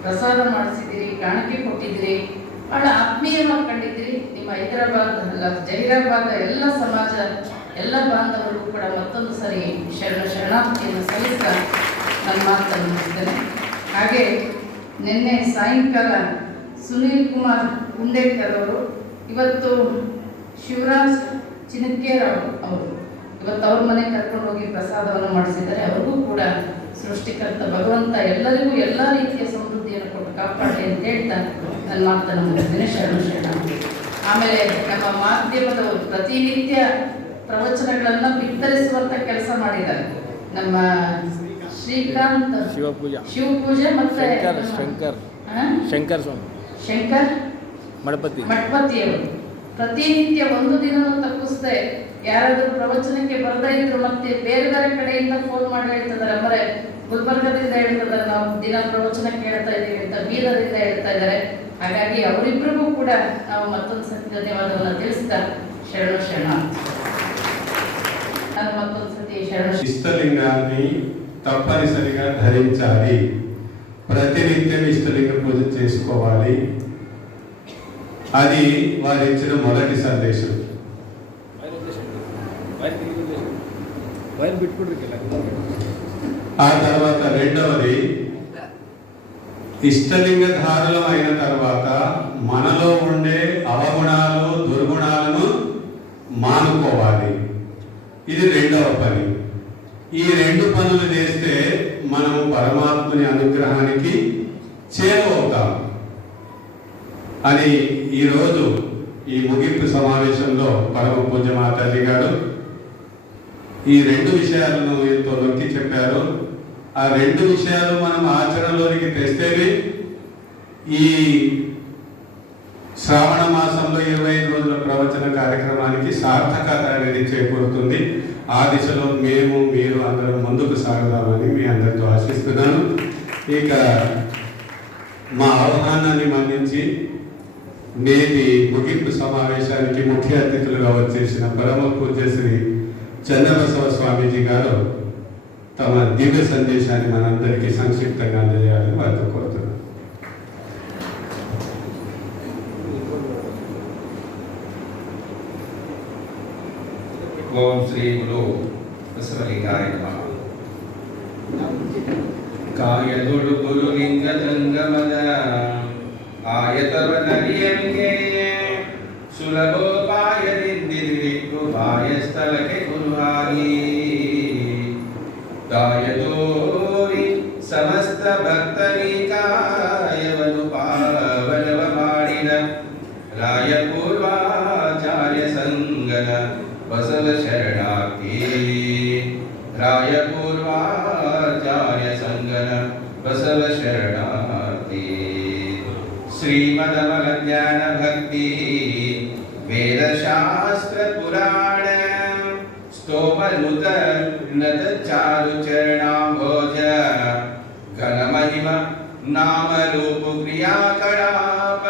ಪ್ರಸಾದ ಮಾಡಿಸಿದಿರಿ, ಕಾಣಿಕೆ ಕೊಟ್ಟಿದ್ದೀರಿ, ಬಹಳ ಆತ್ಮೀಯವಾಗಿ ಕಂಡಿದ್ದೀರಿ. ನಿಮ್ಮ ಹೈದರಾಬಾದ್ ಅಲ್ಲ ಜಹೀರಾಬಾದ್ ಎಲ್ಲ ಸಮಾಜ ಎಲ್ಲ ಬಾಂಧವರು ಕೂಡ ಮತ್ತೊಂದು ಸರಿ ಶರಣಾರ್ಥಿಯನ್ನು ಸಲ್ಲಿಸ್ತಾ ನನ್ನ ಮಾತನ್ನು ಮುಗಿಸ್ತೇನೆ. ಹಾಗೆ ನಿನ್ನೆ ಸಾಯಂಕಾಲ ಸುನೀಲ್ ಕುಮಾರ್ ಗುಂಡೇಕರ್ ಅವರು, ಇವತ್ತು ಶಿವರಾಜ್ ಚಿನಕೇರ್ ಅವರು ಇವತ್ತು ಅವ್ರ ಮನೆಗೆ ಕರ್ಕೊಂಡು ಹೋಗಿ ಪ್ರಸಾದವನ್ನು ಮಾಡಿಸಿದ್ದಾರೆ. ಅವ್ರಿಗೂ ಕೂಡ ಸೃಷ್ಟಿಕರ್ತ ಭಗವಂತ ಎಲ್ಲರಿಗೂ ಎಲ್ಲ ರೀತಿಯ ಸಮೃದ್ಧಿಯನ್ನು ಕೊಟ್ಟು ಕಾಪಾಡಲಿ ಅಂತ ಹೇಳ್ತಾ ನನ್ನ ಮಾತನ್ನು ಮುಗಿಸ್ತೇನೆ. ಶರಣ. ಆಮೇಲೆ ನಮ್ಮ ಮಾಧ್ಯಮದವರು ಪ್ರತಿನಿತ್ಯ ಪ್ರವಚನಗಳನ್ನ ಬಿತ್ತರಿಸುವಂತ ಕೆಲಸ ಮಾಡಿದ್ದಾರೆ. ನಮ್ಮ ಶ್ರೀಕಾಂತ್ ಶಿವಪೂಜೆ ಮತ್ತೆ ಶಂಕರ್ ಮಠಪತಿಯವರು ಪ್ರತಿನಿತ್ಯ ಒಂದು ದಿನವೂ ತಪ್ಪಿಸದೆ ಯಾರಾದರೂ ಪ್ರವಚನಕ್ಕೆ ಬರದೇ ಇದ್ರು ಮತ್ತೆ ಬೇರೆ ಬೇರೆ ಕಡೆಯಿಂದ ಫೋನ್ ಮಾಡಿ ಹೇಳ್ತಿದ್ದಾರೆ, ಅವರೇ ಗುಲ್ಬರ್ಗದಿಂದ ಹೇಳ್ತಿದ್ದಾರೆ ನಾವು ದಿನ ಪ್ರವಚನ ಕೇಳ್ತಾ ಇದ್ದೀವಿ ಅಂತ, ಬೀದರಿಂದ ಹೇಳ್ತಾ ಇದ್ದಾರೆ. ಹಾಗಾಗಿ ಅವರಿಬ್ಬರಿಗೂ ಕೂಡ ನಾವು ಮತ್ತೊಂದು ಸತಿ ಧನ್ಯವಾದವನ್ನು ತಿಳಿಸ್ತಾ ಶರಣ. మత్తొంది సతి శరణ. ఇష్టలింగాన్ని తప్పనిసరిగా ధరించాలి. ప్రతినిత్యం ఇష్టలింగ పూజ చేసుకోవాలి. అది వారు ఇచ్చిన మొదటి సందేశం. ఆ తర్వాత రెండవది, ఇష్టలింగ ధారణం అయిన తర్వాత మనలో ఉండే అవగుణాలు దుర్గుణాలను మానుకోవాలి. ఇది రెండవ పని. ఈ రెండు పనులు చేస్తే మనం పరమాత్మని అనుగ్రహానికి చేరువవుతాం అని ఈరోజు ఈ ముగింపు సమావేశంలో పరమ పూజ్య మాతాజీ గారు ఈ రెండు విషయాలను ఎంతో నొక్కి చెప్పారు. ఆ రెండు విషయాలు మనం ఆచరణలోనికి తెస్తేనే ఈ శ్రావణ మాసంలో 25 రోజుల ప్రవచన కార్యక్రమానికి సార్థకత అనేది చేకూరుతుంది. ఆ దిశలో మీరు అందరూ ముందుకు సాగుదామని మీ అందరితో ఆశిస్తున్నాను. ఇక మా ఆహ్వానాన్ని మన్నించి నేటి ముగింపు సమావేశానికి ముఖ్య అతిథులుగా వచ్చేసిన పరమ పూజ్య శ్రీ చన్నబసవ స్వామీజీ గారు తమ దివ్య సందేశాన్ని మనందరికీ సంక్షిప్తంగా అందజేయాలని వారితో కోరుతున్నాను. ಶ್ರೀ ಗುರು ಬಸವಲಿಂಗಾಯ ನಮಃ. ಕಾಯದೊಳು ಗುರುಲಿಂಗ ಜಂಗಮದ ಆಯತವನರಿಯಂಗೆ ಸುಲಭೋಪಾಯದಿಂದಿರಿಕ್ಕು ಬಾಯ ಸ್ಥಳಕ್ಕೆ ಗುರುವಾಗಿ ಕಾಯದೋರಿ ಸಮಸ್ತ ಭಕ್ತನಿಕಾಯವನ್ನು ಪಾವನವ ಮಾಡಿದ ರಾಯಪೂರ್ವಾಚಾರ್ಯ ಸಂಗನ ಬಸವ ಶರಣಾರ್ಥಿ. ರಾಯಪೂರ್ವಾಚಾರ್ಯ ಸಂಗನ ಬಸವ ಶರಣಾರ್ಥಿ. ಶ್ರೀಮದಮಲ ಜ್ಞಾನ ಭಕ್ತಿ ವೇದಶಾಸ್ತ್ರ ಪುರಾಣ ಸ್ತೋಮನುತ ನತ ಚಾರು ಚರಣಾಂಭೋಜ ಘನ ಮಹಿಮ ನಾಮ ರೂಪ ಕ್ರಿಯಾಕಲಾಪ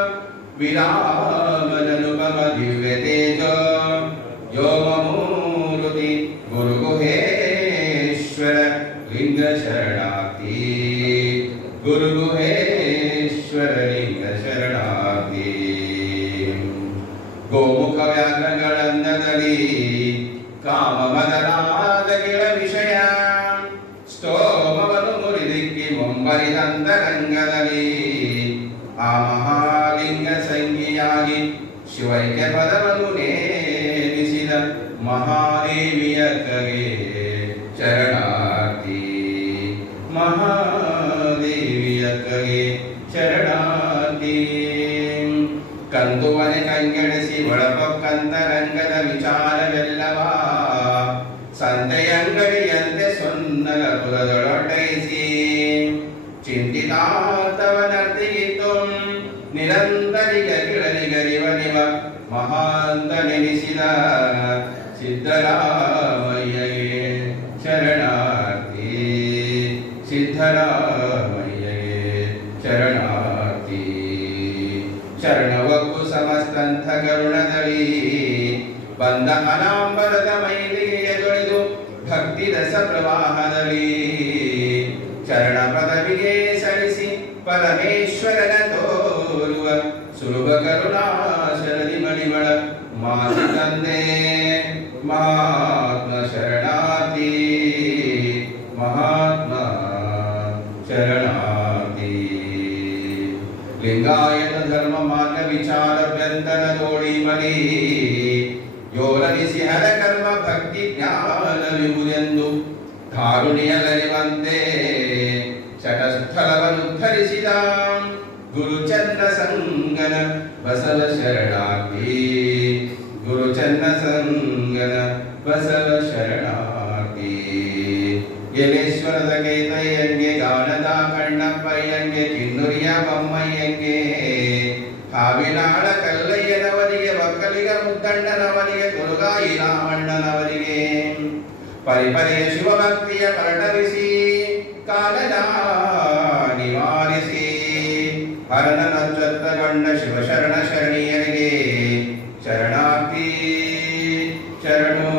ವಿರಾಮದನುಪಮ ದಿವ್ಯ ತೇಜೋ ಯೋಮಮೂರ್ತಿ ಗುರು ಗುಹೇಶ್ವರ ಲಿಂಗ ಶರಣಾರ್ಥಿ. ಗುರು ಗುಹೇಶ್ವರ ಲಿಂಗ ಶರಣಾರ್ಥಿ. ಗೋಮುಖ ವ್ಯಾಘ್ರಗಳನ್ನದಲ್ಲಿ ಕಾಮ ಮದನಾದ ಗಿಳ ವಿಷಯ ಸ್ತೋಮವನ್ನು ಮುರಿದಿಕ್ಕಿ ಮುಂಬರಿದಂತರಂಗದಲ್ಲಿ ಆ ಮಹಾಲಿಂಗ ಸಂಗಿಯಾಗಿ ಶಿವೈಕ್ಯ ಪದವನ್ನು ನೇಮಿಸಿದ ಮಹಾದೇವಿಯ ಕಗೆ ಶರಣಾರ್ಥಿ. ಮಹಾದೇವಿಯ ಕಗೆ ಶರಣಾರ್ಥಿ. ಕಂದುವನೆ ಕಂಗೆಣಿಸಿ ಒಳಪಕ್ಕಂತರಂಗದ ವಿಚಾರವೆಲ್ಲವ ಸಂತೆಯಂಗಡಿಯಂತೆ ಸೊನ್ನಲ ಪುರದೊಳೊಟ್ಟೈಸಿ ಚಿಂತಿತಾರ್ಥವನರ್ತಿಗಿತ್ತು ನಿರಂತರಿಗ ಗಿಳನಿಗರಿವನಿವ ಮಹಾಂತ ನೆನೆಸಿದ ಸಿದ್ದರಾಮಯ್ಯಗೆ ಶರಣಾರ್ಥಿ. ಸಿದ್ದರಾಮಯ್ಯಗೆ ಶರಣಾರ್ಥಿ. ಶರಣವಕ್ಕು ಸಮಸ್ತಂಥ ಕರುಣದಳಿ ಬಂದ ಅನಾಂಬರದ ಮೈಲಿಗೆ ಎದುಳಿದು ಭಕ್ತಿ ರಸ ಪ್ರವಾಹದಲ್ಲಿ ಚರಣ ಪದವಿಗೆ ಸಳಿಸಿ ಪರಮೇಶ್ವರನ ತೋರುವ ಸುಲಭ ಕರುಣಾಶರದಿ ಮಣಿಮಳ ಮಾತಿ ತಂದೆ ಮಹಾತ್ಮ ಶರಣಾರ್ಥಿ. ಮಹಾತ್ಮ ಶರಣಾರ್ಥಿ. ಲಿಂಗಾಯತ ಧರ್ಮ ಮಾರ್ಗ ವಿಚಾರ ವ್ಯಂತರ ದೋಡಿ ಮಲಿ ಯೋರನಿಸಿ ಹರ ಕರ್ಮ ಭಕ್ತಿ ಜ್ಞಾನವಿವುದೆಂದು ಕಾರುಣ್ಯಲರಿವಂತೆ ಶಟಸ್ಥಳವನ್ನು ಧರಿಸಿದ ಗುರುಚನ್ನ ಸಂಗನ ಬಸವ ಶರಣಾರ್ಥಿ. ಗುರುಚನ್ನ ಸಂಗನ ಬಸವ ಶರಣಾರ್ಥಿ. ಎಲೇಶ್ವರದ ಕೇತಯ್ಯಂಗೆ ಗಾನದ ಕಣ್ಣಪ್ಪಯ್ಯಂಗೆ ಕಿನ್ನೂರಿಯ ಬೊಮ್ಮಯ್ಯಂಗೆ ಹಾವಿನಾಳ ಕಲ್ಲಯ್ಯನವರಿಗೆ ಒಕ್ಕಲಿಗ ಮುದ್ದಣ್ಣನವರಿಗೆ ದುರ್ಗಾಯಿ ರಾಮಣ್ಣನವರಿಗೆ ಪರಿಪರೆಯ ಶಿವಭಕ್ತಿಯ ಪರಿಣಮಿಸಿ ಕಾಲದ ನಿವಾರಿಸಿ ಹರನ ನಚ್ಚತ್ತಗೊಂಡ ಶಿವಶರಣ ಶರಣೀಯರಿಗೆ ಶರಣಾರ್ಥಿ. ಶರಣೋ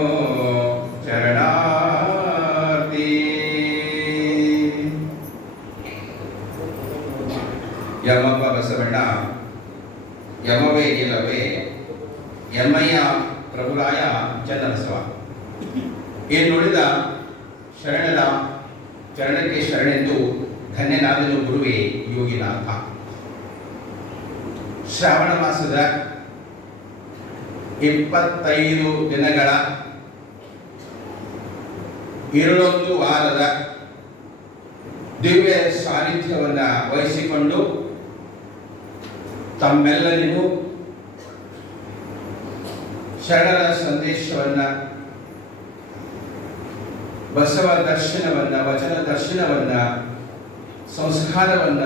ಶರಣಾರ್ಥಿ. ಯಮಪ್ಪ ಬಸವಣ್ಣ ಯಮವೇ ಗೆಲವೇ ಯಮ್ಮಯ್ಯ ಪ್ರಭುರಾಯ ಚನ್ನಬಸವ. ಇನ್ನುಳಿದ ಶರಣರ ಚರಣಕ್ಕೆ ಶರಣೆಂದು ಧನ್ಯನಾದನು ಗುರುವೇ ಯೋಗಿನಾಥ. ಶ್ರಾವಣ ಮಾಸದ 25 ದಿನಗಳ 21 ವಾರದ ದಿವ್ಯ ಸಾನ್ನಿಧ್ಯವನ್ನು ವಹಿಸಿಕೊಂಡು ತಮ್ಮೆಲ್ಲರಿಗೂ ಶರಣರ ಸಂದೇಶವನ್ನ ಬಸವ ದರ್ಶನವನ್ನ ವಚನ ದರ್ಶನವನ್ನ ಸಂಸ್ಕಾರವನ್ನ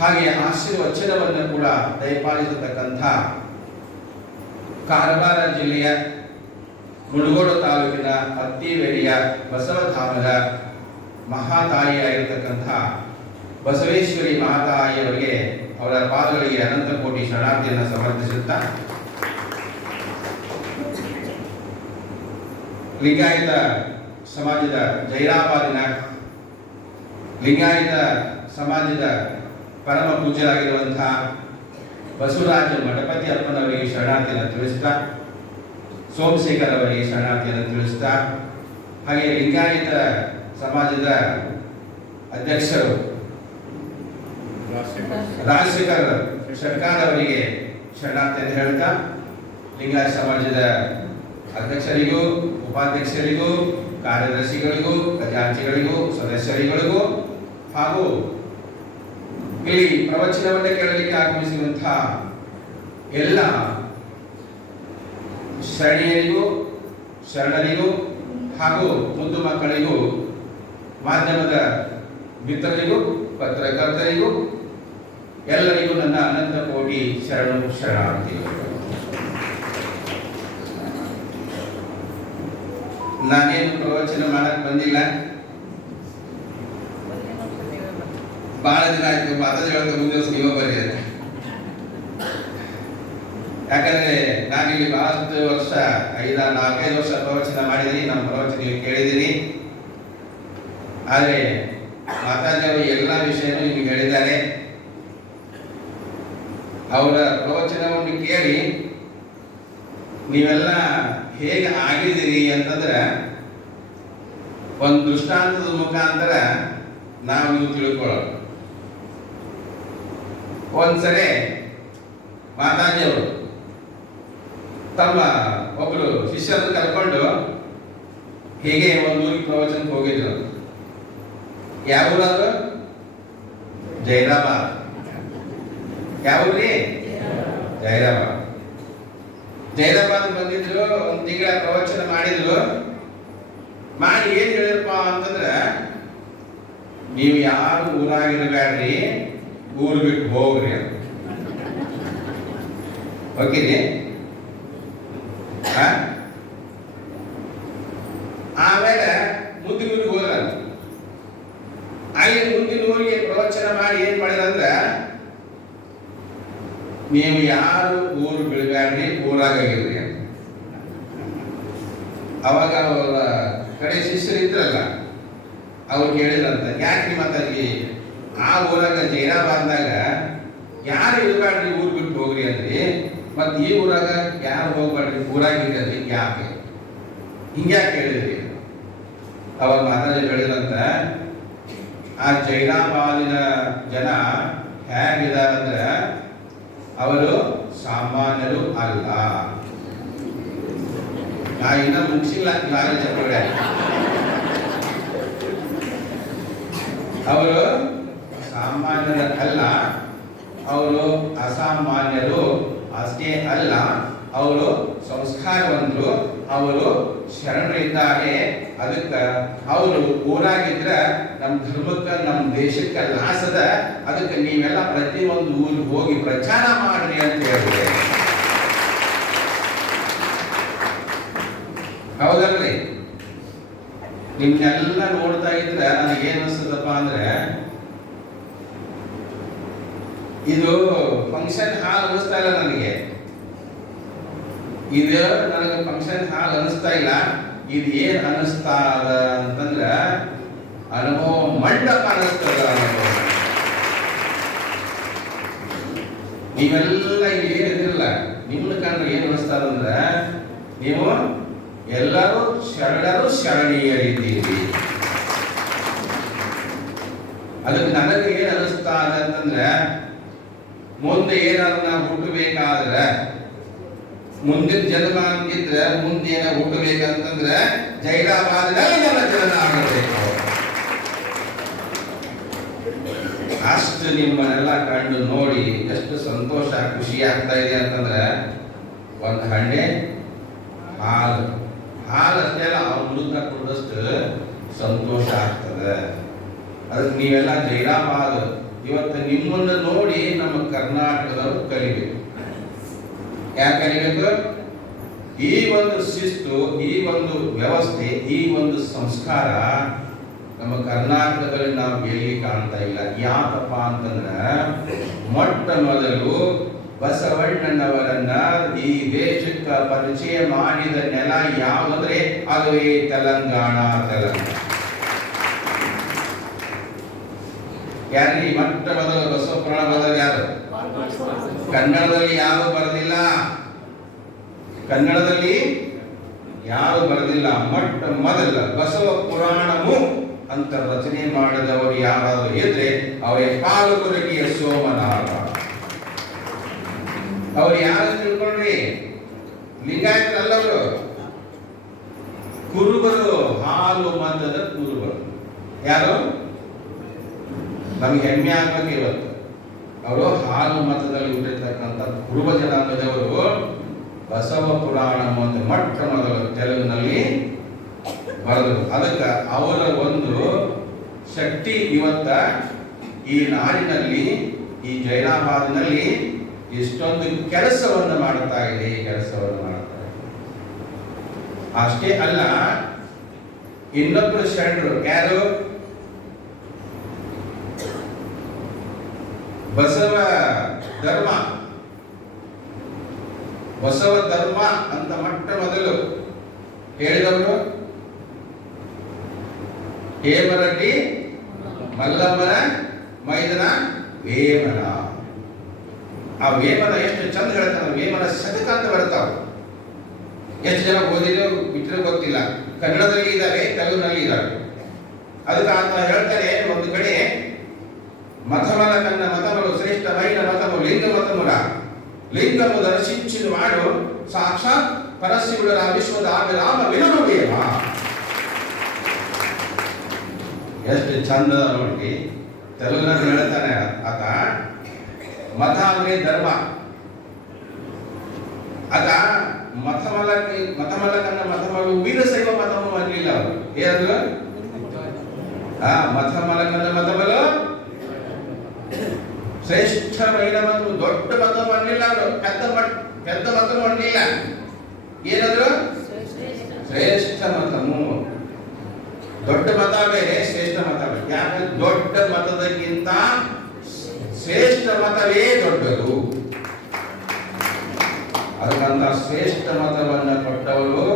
ಹಾಗೆ ಆಶೀರ್ವಚನವನ್ನು ಕೂಡ ದಯಪಾಲಿಸತಕ್ಕಂಥ ಕಾರವಾರ ಜಿಲ್ಲೆಯ ಮುಳುಗೋಡು ತಾಲೂಕಿನ ಅತ್ತಿವೇರಿಯ ಬಸವಧಾಮದ ಮಹಾತಾಯಿಯಾಗಿರತಕ್ಕಂಥ ಬಸವೇಶ್ವರಿ ಮಹಾತಾಯಿಯವರಿಗೆ ಅವರ ಪಾದಗಳಿಗೆ ಅನಂತ ಕೋಟಿ ಶರಣಾರ್ಥಿಯನ್ನು ಸಮರ್ಪಿಸುತ್ತಾ ಲಿಂಗಾಯತ ಸಮಾಜದ ಜೈರಾಬಾದಿನ ಲಿಂಗಾಯತ ಸಮಾಜದ ಪರಮ ಪೂಜ್ಯರಾಗಿರುವಂತಹ ಬಸವರಾಜ ಮಠಪತಿ ಅಪ್ಪನವರಿಗೆ ಶರಣಾರ್ಥಿಯನ್ನು ತಿಳಿಸ್ತಾ ಸೋಮಶೇಖರ್ ಅವರಿಗೆ ಶರಣಾರ್ಥಿಯನ್ನು ತಿಳಿಸ್ತಾ, ಹಾಗೆ ಲಿಂಗಾಯತ ಸಮಾಜದ ಅಧ್ಯಕ್ಷರು ರಾಜಶೇಖರ್ ಸರ್ಕಾರ ಅವರಿಗೆ ಶರಣಾರ್ಥಿಯನ್ನು ಹೇಳ್ತಾ, ಲಿಂಗಾಯತ ಸಮಾಜದ ಅಧ್ಯಕ್ಷರಿಗೂ ಉಪಾಧ್ಯಕ್ಷರಿಗೂ ಕಾರ್ಯದರ್ಶಿಗಳಿಗೂ ಖಜಾಂಚಿಗಳಿಗೂ ಸದಸ್ಯರಿಗಳಿಗೂ ಹಾಗೂ ಇಲ್ಲಿ ಪ್ರವಚನವನ್ನು ಕೇಳಲಿಕ್ಕೆ ಆಗಮಿಸಿರುವಂತಹ ಎಲ್ಲ ಶರಣೆಯರಿಗೂ ಶರಣರಿಗೂ ಹಾಗೂ ಮುದ್ದು ಮಕ್ಕಳಿಗೂ ಮಾಧ್ಯಮದ ಮಿತ್ರರಿಗೂ ಪತ್ರಕರ್ತರಿಗೂ ಎಲ್ಲರಿಗೂ ನನ್ನ ಅನಂತ ಕೋಟಿ ಶರಣಾರ್ಥಿಗಳು. ನಾನೇನು ಪ್ರವಚನ ಮಾಡಕ್ ಬಂದಿಲ್ಲ, ಬಹಳ ದಿನ ಆಯ್ತು ಮಾತಾಡಿ ಹೇಳ್ತಾ ಮುಂದೆ ನೀವು ಬರೀರಿ. ಯಾಕಂದ್ರೆ ನಾನಿಲ್ಲಿ ಬಹಳಷ್ಟು ವರ್ಷ 4-5 ವರ್ಷ ಪ್ರವಚನ ಮಾಡಿದ್ದೀನಿ, ನಮ್ಮ ಪ್ರವಚನ ನೀವು ಕೇಳಿದ್ದೀನಿ. ಆದರೆ ಮಾತಾಜಿ ಅವರು ಎಲ್ಲ ವಿಷಯನೂ ನಿಮಗೆ ಹೇಳಿದ್ದಾರೆ. ಅವರ ಪ್ರವಚನವನ್ನು ಕೇಳಿ ನೀವೆಲ್ಲ ಹೇಗೆ ಆಗಿದ್ದೀರಿ ಅಂತಂದ್ರೆ ಒಂದು ದೃಷ್ಟಾಂತದ ಮುಖಾಂತರ ನಾವು ನೀವು ತಿಳ್ಕೊಳ್ಳೋಣ. ಒಂದ್ಸರಿ ಮಾತಾಜಿಯವರು ತಮ್ಮ ಒಬ್ಬರು ಶಿಷ್ಯರನ್ನು ಕರ್ಕೊಂಡು ಹೀಗೆ ಒಂದು ಊರಿಗೆ ಪ್ರವಚನಕ್ಕೆ ಹೋಗಿದ್ರು. ಯಾವ ಊರದು? ಜೈರಾಬಾದ್. ಯಾವ ಊರಿ? ಜೈರಾಬಾದ್. ಜೈರಾಬಾದ್ ಬಂದಿದ್ರು, ಒಂದು ತಿಂಗಳ ಪ್ರವಚನ ಮಾಡಿದ್ರು. ಮಾಡಿ ಏನ್ ಹೇಳಿರಪ್ಪ ಅಂತಂದ್ರೆ, ನೀವು ಯಾರು ಊರಾಗಿರಬೇಡ್ರಿ, ಊರು ಬಿಟ್ಟು ಹೋಗ್ರಿ ಅಂತ. ಓಕೆರಿ? ಆಮೇಲೆ ಮುಂದಿನೂರಿಗೆ ಹೋದ್ರ. ಅಲ್ಲಿ ಮುಂದಿನೂರಿಗೆ ಪ್ರವಚನ ಮಾಡಿ ಏನ್ ಮಾಡಿದಂದ್ರ, ನೀವು ಯಾರು ಊರು ಬಿಡಬೇಡ್ರಿ, ಊರಾಗಿರ್ರಿ ಅಂತ. ಅವಾಗ ಅವರ ಕಡೆ ಶಿಷ್ಯರು ಇದ್ರಲ್ಲ, ಅವ್ರು ಕೇಳಿದ್ರಂತ, ಯಾಕೆ ಮಾತಾಡಿ ಆ ಊರಾಗ ಜೈರಾಬಾದ್ದಾಗ ಯಾರು ಇರಬೇಡ್ರಿ, ಊರು ಬಿಟ್ಟು ಹೋಗ್ರಿ ಅಂದ್ರಿ, ಮತ್ ಈ ಊರಾಗ ಯಾರು ಹೋಗ್ಬೇಡ್ರಿ, ಊರಾಗಿರಿ ಅಂದ್ರಿ, ಯಾಕೆ ಹಿಂಗ್ಯಾಕೆ ಹೇಳಿದ್ರಿ? ಅವಾಗ ಮಾತಾಡಿ ಹೇಳಿದ್ರಂತ, ಆ ಜೈರಾಬಾದಿನ ಜನ ಹೇಗಿದಾರಂದ್ರ ಅವರು ಸಾಮಾನ್ಯರು ಅಲ್ಲ. ನಾ ಇನ್ನ ಮುಗಿಸಿಲ್ಲ ಕಾಲೇಜ್ ಕೂಡ. ಅವರು ಸಾಮಾನ್ಯರ ಅಲ್ಲ, ಅವರು ಅಸಾಮಾನ್ಯರು ಅಷ್ಟೇ ಅಲ್ಲ, ಅವರು ಸಂಸ್ಕಾರವಂತರು, ಅವರು ಶರಣರಿದ್ದಾರೆ. ಅದಕ್ಕೆ ಅವರು ಊರಾಗಿದ್ರ ನಮ್ಮ ಧರ್ಮಕ್ಕೆ ನಮ್ಮ ದೇಶಕ್ಕೆ ಲಾಸದ. ಅದಕ್ಕೆ ನೀವೆಲ್ಲ ಪ್ರತಿಯೊಂದು ಊರಿಗೆ ಹೋಗಿ ಪ್ರಚಾರ ಮಾಡ್ರಿ ಅಂತ ಹೇಳಿದ್ರೆ, ಹೌದಲ್ರಿ? ನಿಮ್ನೆಲ್ಲ ನೋಡ್ತಾ ಇದ್ರೆ ನನಗೆ ಏನ್ ಅನ್ಸ್ತದಪ್ಪ ಅಂದ್ರೆ, ಇದು ಫಂಕ್ಷನ್ ಹಾಲ್ ಅನಿಸ್ತಾ ಇಲ್ಲ ನನಗೆ. ಇದು ನನಗೆ ಫಂಕ್ಷನ್ ಹಾಲ್ ಅನಿಸ್ತಾ ಇಲ್ಲ. ಇದು ಏನ್ ಅನಿಸ್ತಾ ಅದ ಅಂತಂದ್ರ ಅನುಭವ ಮಂಟಪ ಅನಿಸ್ತದ. ನೀವೆಲ್ಲ ಇಲ್ಲಿ ಏನಿದಿರಲ್ಲ, ನಿಮ್ಮನ್ನ ಕಂಡ್ರೆ ಏನ್ ಅನಿಸ್ತಾ ಅಂದ್ರೆ, ನೀವು ಎಲ್ಲರೂ ಶರಣರು ಶರಣೀಯರಿದ್ದೀರಿ. ಅದಕ್ಕೆ ನನಗೆ ಏನ್ ಅನಿಸ್ತಾ ಅದ ಅಂತಂದ್ರೆ, ಮುಂದೆ ಏನಾದ್ರು ನಾವು ಹುಟ್ಟಬೇಕಾದ್ರೆ, ಮುಂದಿನ ಜನ್ಮ ಅಂತಿದ್ರೆ ಮುಂದೆ ಏನ ಹುಟ್ಟಬೇಕಂತಂದ್ರೆ ಜೈರಾಬಾದ್ನಲ್ಲಿ ನನ್ನ ಜನನ ಆಗಬೇಕು. ಅಷ್ಟು ನಿಮ್ಮನ್ನೆಲ್ಲ ಕಂಡು ನೋಡಿ ಎಷ್ಟು ಸಂತೋಷ ಖುಷಿ ಆಗ್ತಾ ಇದೆ ಅಂತಂದ್ರೆ, ಒಂದು ಹಣ್ಣೆ ಹಾಲು ಅಷ್ಟೇ ಅಲ್ಲ, ಅವ್ರ ವಿರುದ್ಧ ಕುಡಿದಷ್ಟು ಸಂತೋಷ ಆಗ್ತದೆ. ಅದಕ್ಕೆ ನೀವೆಲ್ಲ ಜೈರಾಬಾದ್ ಇವತ್ತು ನಿಮ್ಮನ್ನು ನೋಡಿ ನಮ್ಮ ಕರ್ನಾಟಕದವರು ಕಲಿಬೇಕು. ಯಾಕೆ ಕಲಿಬೇಕು? ಈ ಒಂದು ಶಿಸ್ತು, ಈ ಒಂದು ವ್ಯವಸ್ಥೆ, ಈ ಒಂದು ಸಂಸ್ಕಾರ ನಮ್ಮ ಕರ್ನಾಟಕದಲ್ಲಿ ನಾವು ಎಲ್ಲಿ ಕಾಣ್ತಾ ಇಲ್ಲ. ಯಾಕಪ್ಪ ಅಂತಂದ್ರೆ, ಮೊಟ್ಟ ಮೊದಲು ಬಸವಣ್ಣನವರನ್ನ ಈ ದೇಶಕ್ಕೆ ಪರಿಚಯ ಮಾಡಿದ ನೆಲ ಯಾವುದಂದ್ರೆ ಅದುವೇ ತೆಲಂಗಾಣ. ಯಾರಿ ಮೊಟ್ಟ ಮೊದಲು ಬಸವ ಪುರಾಣ ಬರೆದ ಯಾರು? ಕನ್ನಡದಲ್ಲಿ ಯಾರು ಬರೆದಿಲ್ಲ. ಕನ್ನಡದಲ್ಲಿ ಯಾರು ಬರೆದಿಲ್ಲ. ಮೊಟ್ಟ ಮೊದಲ ಬಸವ ಪುರಾಣವು ಅಂತ ರಚನೆ ಮಾಡಿದವರು ಯಾರಾದರೂ ಇದ್ರೆ ಅವರಿಗೆ ಪಾಲುಕೊರಗಿಯ ಸೋಮನಾಥ. ಅವ್ರು ಯಾರು ತಿಳ್ಕೊಂಡ್ರಿ? ಲಿಂಗಾಯತರಲ್ಲವರು, ಕುರುಬರು, ಹಾಲು ಮತದ ಕುರುಬರು. ಯಾರು? ನಮ್ಗೆ ಹೆಮ್ಮೆ ಆಗ್ಬೇಕು ಇವತ್ತು. ಅವರು ಹಾಲು ಮತದಲ್ಲಿ ಹುಟ್ಟಿರ್ತಕ್ಕಂಥ ಕುರುಬ ಜನಾಂಗದವರು ಬಸವ ಪುರಾಣ ಒಂದು ಮೊಟ್ಟ ಮೊದಲು ತೆಲುಗಿನಲ್ಲಿ ಬರೆದರು. ಅದಕ್ಕೆ ಅವರ ಒಂದು ಶಕ್ತಿ ಇವತ್ತ ಈ ನಾಡಿನಲ್ಲಿ, ಈ ಜೈನಾಬಾದಿನಲ್ಲಿ ಇಷ್ಟೊಂದು ಕೆಲಸವನ್ನು ಮಾಡ್ತಾ ಇದೆ. ಅಷ್ಟೇ ಅಲ್ಲ, ಇನ್ನೊಬ್ಬರು ಶರಣರು ಯಾರು? ಬಸವ ಧರ್ಮ ಅಂತ ಮೊಟ್ಟ ಮೊದಲು ಹೇಳಿದವರು ಹೇಮರೆಡ್ಡಿ ಮಲ್ಲಮ್ಮನ ಮೈದನ ವೇಮನ. ಆ ವೇಮನ ಎಷ್ಟು ಚಂದ ಹೇಳ್ತಾನೆ. ವೇಮನ ಶತಕ ಅಂತ ಬರ್ತಾವ. ಎಷ್ಟು ಜನ ಓದಿರೋ ಬಿಟ್ಟರೆ ಗೊತ್ತಿಲ್ಲ. ಕನ್ನಡದಲ್ಲಿ ಇದ್ದಾರೆ, ತೆಲುಗಿನಲ್ಲಿ ಇದ್ದಾರೆ. ಅದಕ್ಕೆ ಅಂತ ಹೇಳ್ತಾರೆ, ಒಂದು ಕಡೆ మతమల కన్న మతములు శ్రేష్టమైన మతము లింగ మతముల లింగము దర్శించిన వాడు సాక్షాత్ పరశివుడు విశ్వದ ಆವಿರಾಮ ವಿನುರುವೇವ. ಎಷ್ಟು ಚಂದ ನೋಡಿ. ತೆಲುಗಿನಲ್ಲಿ ಹೇಳ್ತಾನೆ ಆತ, ಮತ ಅಂದ್ರೆ ಧರ್ಮ. ಆತ ಮತಮಲ ಕನ್ನ ಮತಮಲು ವೀರಶೈವ ಮತము ಅನ್ನಲಿಲ್ಲ ಅವರು. ಏನಂದ್ರು? ಮತಮಲ ಕನ್ನ ಮತಮಲು ಶ್ರೇಷ್ಠమైన ಮತము, ದೊಡ್ಡ ಮತము ಅನ್ನಲಿಲ್ಲ ಅವರು. పెద్ద మతము ಅನ್ನಲಿಲ್ಲ. ಏನಂದ್ರು? ಶ್ರೇಷ್ಠ ಮತము. ದೊಡ್ಡ ಮತ ಬೇರೆ, ಶ್ರೇಷ್ಠ ಮತ ಬೇರೆ. ಯಾಕೆ? ದೊಡ್ಡ ಮತದಕ್ಕಿಂತ ಶ್ರೇಷ್ಠ ಮತವೇ ದೊಡ್ಡದು. ಅದಕ್ಕಂತ ಶ್ರೇಷ್ಠ ಮತವನ್ನು ಕೊಟ್ಟವರು,